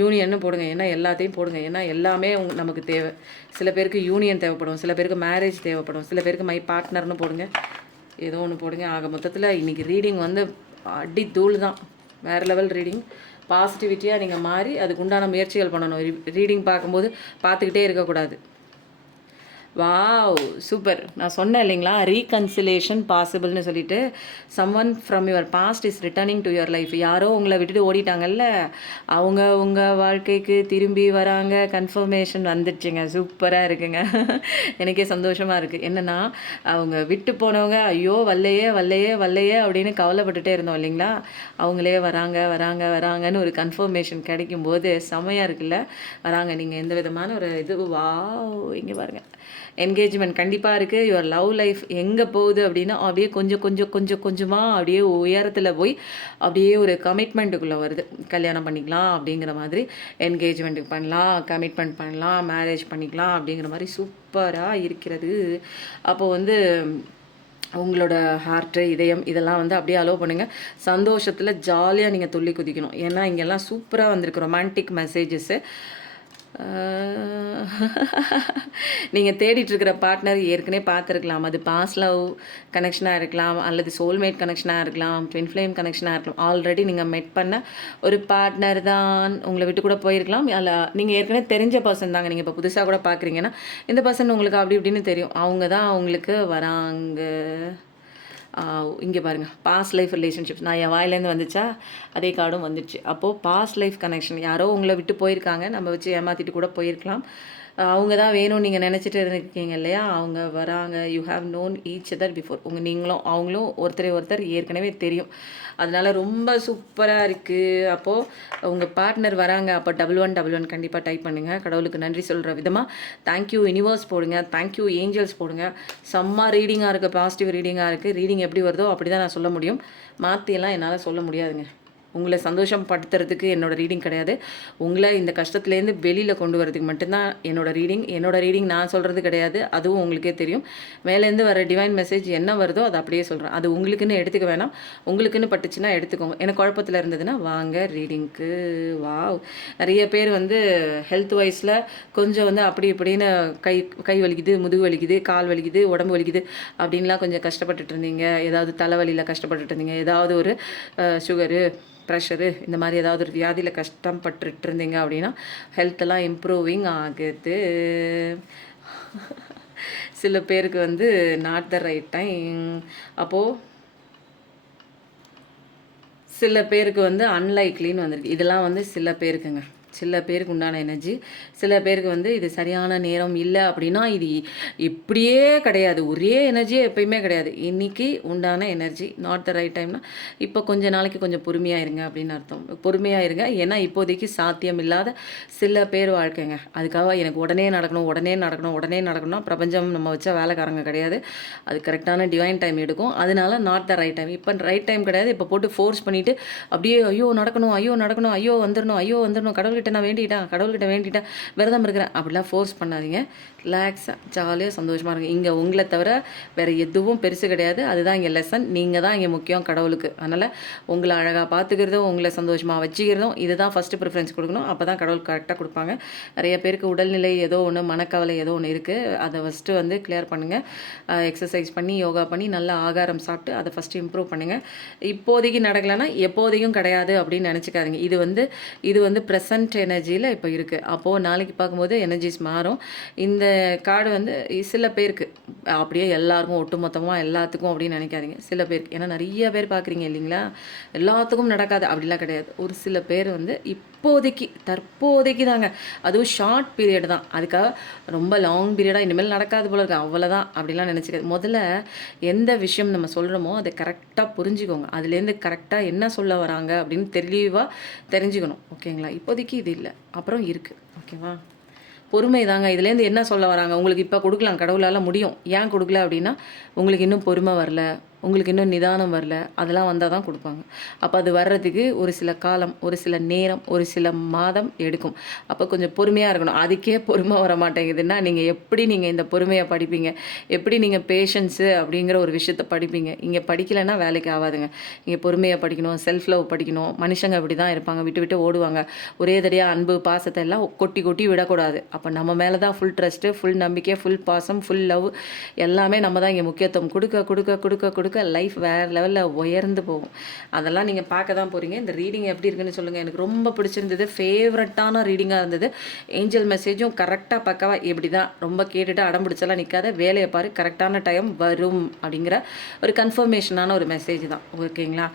யூனியன்னு போடுங்க. ஏன்னா எல்லாத்தையும் போடுங்க. ஏன்னா எல்லாமே நமக்கு தேவை. சில பேருக்கு யூனியன் தேவைப்படும், சில பேருக்கு மேரேஜ் தேவைப்படும், சில பேருக்கு மை பார்ட்னர்னு போடுங்க. ஏதோ ஒன்று போடுங்க. ஆக மொத்தத்தில் இன்றைக்கி ரீடிங் வந்து அடி தூள் தான். வேறு லெவல் ரீடிங். பாசிட்டிவிட்டியாக நீங்கள் மாறி அதுக்கு உண்டான முயற்சிகள் பண்ணணும். ரீடிங் பார்க்கும்போது பார்த்துக்கிட்டே இருக்கக்கூடாது. Wow super. நான் சொன்னேன் இல்லைங்களா, ரீகன்சிலேஷன் பாசிபிள்னு சொல்லிட்டு. Someone from your past is returning to your life. யாரோ உங்களை விட்டுட்டு ஓடிட்டாங்கல்ல, அவங்க உங்கள் வாழ்க்கைக்கு திரும்பி வராங்க. கன்ஃபர்மேஷன் வந்துடுச்சுங்க. சூப்பராக இருக்குங்க. எனக்கே சந்தோஷமாக இருக்குது. என்னென்னா அவங்க விட்டு போனவங்க ஐயோ வல்லையே வல்லையே வல்லையே அப்படின்னு கவலைப்பட்டுட்டே இருந்தோம் இல்லைங்களா, அவங்களே வராங்க வராங்க வராங்கன்னு ஒரு கன்ஃபர்மேஷன் கிடைக்கும்போது செமையாக இருக்குல்ல. வராங்க. நீங்கள் எந்த விதமான ஒரு இது வாவ் இங்கே பாருங்கள். என்கேஜ்மெண்ட் கண்டிப்பாக இருக்குது. யுவர் லவ் லைஃப் எங்கே போகுது அப்படின்னா அப்படியே கொஞ்சமாக அப்படியே உயரத்தில் போய் அப்படியே ஒரு கமிட்மெண்ட்டுக்குள்ளே வருது. கல்யாணம் பண்ணிக்கலாம் அப்படிங்கிற மாதிரி, என்கேஜ்மெண்ட்டுக்கு பண்ணலாம், கமிட்மெண்ட் பண்ணலாம், மேரேஜ் பண்ணிக்கலாம் அப்படிங்கிற மாதிரி சூப்பராக இருக்கிறது. அப்போது வந்து உங்களோட ஹார்ட்டு இதயம் இதெல்லாம் வந்து அப்படியே அலோவ் பண்ணுங்கள். சந்தோஷத்தில் ஜாலியாக நீங்கள் துள்ளி குதிக்கணும். ஏன்னா இங்கெல்லாம் சூப்பராக வந்திருக்கு ரொமான்டிக் மெசேஜஸ்ஸு. நீங்கள் தேடிட்டுருக்கிற பார்ட்னர் ஏற்கனவே பார்த்துருக்கலாம். அது பாஸ்ட் லவ் கனெக்ஷனாக இருக்கலாம், அல்லது சோல்மேட் கனெக்ஷனாக இருக்கலாம், ட்வின் ஃப்ளேம் கனெக்ஷனாக இருக்கலாம். ஆல்ரெடி நீங்கள் மெட் பண்ண ஒரு பார்ட்னர் தான். உங்களை விட்டு கூட போயிருக்கலாம். அல்ல நீங்கள் ஏற்கனவே தெரிஞ்ச பர்சன் தாங்க. நீங்கள் இப்போ புதுசாக கூட பார்க்குறீங்கன்னா இந்த பர்சன் உங்களுக்கு அப்படி இப்படின்னு தெரியும். அவங்க தான் உங்களுக்கு வராங்க. இங்கே பாருங்கள், பாஸ்ட் லைஃப் ரிலேஷன்ஷிப்ஸ். நான் என் வாயிலேருந்து வந்துச்சா அதே கார்டும் வந்துடுச்சு. அப்போது பாஸ்ட் லைஃப் கனெக்ஷன். யாரோ உங்களை விட்டு போயிருக்காங்க, நம்ம வச்சு ஏமாற்றிட்டு கூட போயிருக்கலாம். அவங்க தான் வேணும்னு நீங்கள் நினச்சிட்டு இருக்கீங்க இல்லையா, அவங்க வராங்க. You have known each other before. நீங்களும் அவங்களும் ஒருத்தர் ஏற்கனவே தெரியும். அதனால ரொம்ப சூப்பராக இருக்குது. அப்போது உங்கள் பார்ட்னர் வராங்க. அப்போ 1111 கண்டிப்பாக டைப் பண்ணுங்கள். கடவுளுக்கு நன்றி சொல்கிற விதமாக தேங்க்யூ யூனிவர்ஸ் போடுங்க, தேங்க்யூ ஏஞ்சல்ஸ் போடுங்க. செம்ம ரீடிங்காக இருக்குது, பாசிட்டிவ் ரீடிங்காக இருக்குது. ரீடிங் எப்படி வருதோ அப்படி தான் நான் சொல்ல முடியும். மாற்றியெல்லாம் என்னால் சொல்ல முடியாதுங்க. உங்களை சந்தோஷப்படுத்துறதுக்கு என்னோடய ரீடிங் கிடையாது. உங்களை இந்த கஷ்டத்துலேருந்து வெளியில் கொண்டு வரதுக்கு மட்டும்தான் என்னோடய ரீடிங். என்னோடய ரீடிங் நான் சொல்கிறது கிடையாது, அதுவும் உங்களுக்கே தெரியும். மேலேருந்து வர டிவைன் மெசேஜ் என்ன வருதோ அதை அப்படியே சொல்கிறேன். அது உங்களுக்குன்னு எடுத்துக்க வேணாம், உங்களுக்குன்னு பட்டுச்சுன்னா எடுத்துக்கோங்க. எனக்கு குழப்பத்தில் இருந்ததுன்னா வாங்க ரீடிங்க்கு. வாவ், நிறைய பேர் வந்து ஹெல்த் வைஸில் கொஞ்சம் வந்து அப்படி இப்படின்னு கை வலிக்குது, முதுகு வலிக்குது, கால் வலிக்குது, உடம்பு வலிக்குது அப்படின்லாம் கொஞ்சம் கஷ்டப்பட்டுட்டு இருந்தீங்க. ஏதாவது தலைவலியில் கஷ்டப்பட்டுட்டு இருந்தீங்க, ஏதாவது ஒரு சுகரு, ப்ரெஷரு, இந்த மாதிரி ஏதாவது ஒரு வியாதியில் கஷ்டப்பட்டுட்டு இருந்தீங்க அப்படின்னா ஹெல்த்தெல்லாம் இம்ப்ரூவிங் ஆகுது. சில பேருக்கு வந்து நாட் த ரைட் டைம். அப்போது சில பேருக்கு வந்து அன்லைக்லின்னு வந்திருக்கு. இதெல்லாம் வந்து சில பேருக்குங்க, சில பேருக்கு உண்டான எனர்ஜி. சில பேருக்கு வந்து இது சரியான நேரம் இல்லை அப்படின்னா இது இப்படியே கிடையாது, ஒரே எனர்ஜியே எப்பயுமே கிடையாது. இன்றைக்கி உண்டான எனர்ஜி நாட் த ரைட் டைம்னா இப்போ கொஞ்ச நாளைக்கு கொஞ்சம் பொறுமையாக இருங்க அப்படின்னு அர்த்தம். பொறுமையாக இருங்க, ஏன்னா இப்போதைக்கு சாத்தியம் இல்லாத சில பேர் வாழ்க்கைங்க. அதுக்காக எனக்கு உடனே நடக்கணும் உடனே நடக்கணும் உடனே நடக்கணும்னா பிரபஞ்சம் நம்ம வச்ச வேலைக்காரங்க கிடையாது. அது கரெக்டான டிவைன் டைம் எடுக்கும். அதனால நாட் த ரைட் டைம். இப்போ ரைட் டைம் கிடையாது. இப்போ போட்டு ஃபோர்ஸ் பண்ணிவிட்டு அப்படியே ஐயோ நடக்கணும் ஐயோ நடக்கணும் ஐயோ வந்துடணும் கடவுள்கிட்ட நான் கடவுள்கிட்ட வேண்டிட்டேன் விரதம் இருக்கிறேன் அப்படிலாம் ஃபோர்ஸ் பண்ணாதீங்க. ரிலாக்ஸாக ஜாலியாக சந்தோஷமாக இருங்க. இங்கே உங்களை தவிர வேறு எதுவும் பெருசு கிடையாது. அதுதான் இங்கே லெசன். நீங்கள் தான் இங்கே முக்கியம் கடவுளுக்கு. அதனால் உங்களை அழகாக பார்த்துக்கிறதும் உங்களை சந்தோஷமாக வச்சுக்கிறதும் இதுதான் ஃபஸ்ட்டு ப்ரிஃபரன்ஸ் கொடுக்கணும். அப்போ தான் கடவுள் கரெக்டாக கொடுப்பாங்க. நிறைய பேருக்கு உடல்நிலை ஏதோ ஒன்று, மனக்கவலை ஏதோ ஒன்று இருக்குது. அதை ஃபஸ்ட்டு வந்து கிளியர் பண்ணுங்கள். எக்ஸசைஸ் பண்ணி யோகா பண்ணி நல்ல ஆகாரம் சாப்பிட்டு அதை ஃபஸ்ட்டு இம்ப்ரூவ் பண்ணுங்கள். இப்போதைக்கு நடக்கலைன்னா எப்போதையும் கிடையாது அப்படின்னு நினச்சிக்காதீங்க. இது வந்து ப்ரெசன்ட் எனர்ஜியில் இப்போ இருக்குது. அப்போது நாளைக்கு பார்க்கும்போது எனர்ஜிஸ் மாறும். இந்த கார்டு வந்து சில பேருக்கு அப்படியே எல்லாருக்கும் ஒட்டுமொத்தமாக எல்லாத்துக்கும் அப்படின்னு நினைக்காதீங்க. சில பேருக்கு, ஏன்னா நிறைய பேர் பார்க்குறீங்க இல்லைங்களா, எல்லாத்துக்கும் நடக்காது அப்படிலாம் கிடையாது. ஒரு சில பேர் வந்து தற்போதைக்கு தாங்க, அதுவும் ஷார்ட் பீரியட் தான். அதுக்காக ரொம்ப லாங் பீரியடாக இனிமேல் நடக்காது போல இருக்கு அவ்வளோதான் அப்படிலாம் நினச்சிக்காது. முதல்ல எந்த விஷயம் நம்ம சொல்கிறோமோ அதை கரெக்டாக புரிஞ்சுக்கோங்க. அதுலேருந்து கரெக்டாக என்ன சொல்ல வராங்க அப்படின்னு தெளிவாக தெரிஞ்சுக்கணும். ஓகேங்களா? இப்போதைக்கு இது இல்லை, அப்புறம் இருக்குது. ஓகேவா? பொறுமை தாங்க. இதுலேருந்து என்ன சொல்ல வராங்க, உங்களுக்கு இப்போ கொடுக்கலாம், கடவுளால் முடியும். ஏன் கொடுக்கல அப்படின்னா உங்களுக்கு இன்னும் பொறுமை வரல, உங்களுக்கு இன்னும் நிதானம் வரல. அதெல்லாம் வந்தால் தான் கொடுப்பாங்க. அப்போ அது வர்றதுக்கு ஒரு சில காலம், ஒரு சில நேரம், ஒரு சில மாதம் எடுக்கும். அப்போ கொஞ்சம் பொறுமையாக இருக்கணும். அதுக்கே பொறுமை வர மாட்டேங்குதுன்னா நீங்கள் இந்த பொறுமையை படிப்பீங்க? எப்படி நீங்கள் பேஷன்ஸு அப்படிங்கிற ஒரு விஷயத்தை படிப்பீங்க? இங்கே படிக்கலைன்னா வேலைக்கு ஆகாதுங்க. இங்கே பொறுமையை படிக்கணும், செல்ஃப் லவ் படிக்கணும். மனுஷங்க அப்படி தான் இருப்பாங்க, விட்டு விட்டு ஓடுவாங்க. ஒரே தடையாக அன்பு பாசத்தை எல்லாம் கொட்டி விடக்கூடாது. அப்போ நம்ம மேலே தான் ஃபுல் ட்ரஸ்ட்டு, ஃபுல் நம்பிக்கை, ஃபுல் பாசம், ஃபுல் லவ் எல்லாமே நம்ம தான் இங்கே முக்கியத்துவம் கொடுக்க லைஃப் வேறு லெவலில் உயர்ந்து போகும். அதெல்லாம் நீங்கள் பார்க்க தான் போகிறீங்க. இந்த ரீடிங் எப்படி இருக்குன்னு சொல்லுங்கள். எனக்கு ரொம்ப பிடிச்சிருந்தது, ஃபேவரட்டான ரீடிங்காக இருந்தது. ஏஞ்சல் மெசேஜும் கரெக்டாக பக்காவாக இப்படி தான். ரொம்ப கேட்டுட்டு அடம்பிடிச்செல்லாம் நிற்காத, வேலையை பாரு, கரெக்டான டைம் வரும் அப்படிங்கிற ஒரு கன்ஃபர்மேஷனான ஒரு மெசேஜ் தான். ஓகேங்களா?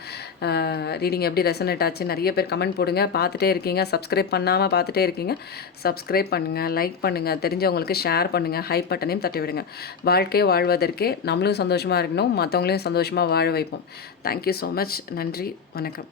ரீடிங் எப்படி ரெசனேட் ஆச்சு? நிறைய பேர் கமெண்ட் போடுங்க. பார்த்துட்டே இருக்கீங்க, சப்ஸ்கிரைப் பண்ணாமல் பார்த்துட்டே இருக்கீங்க. சப்ஸ்கிரைப் பண்ணுங்கள், லைக் பண்ணுங்கள், தெரிஞ்சவங்களுக்கு ஷேர் பண்ணுங்கள், ஹைப் பட்டனையும் தட்டி விடுங்க. வாழ்க்கையை வாழ்வதற்கே நம்மளும் சந்தோஷமாக இருக்கணும், மற்றவங்களையும் சந்தோஷமாக வாழ வைப்போம். Thank you so much. நன்றி, வணக்கம்.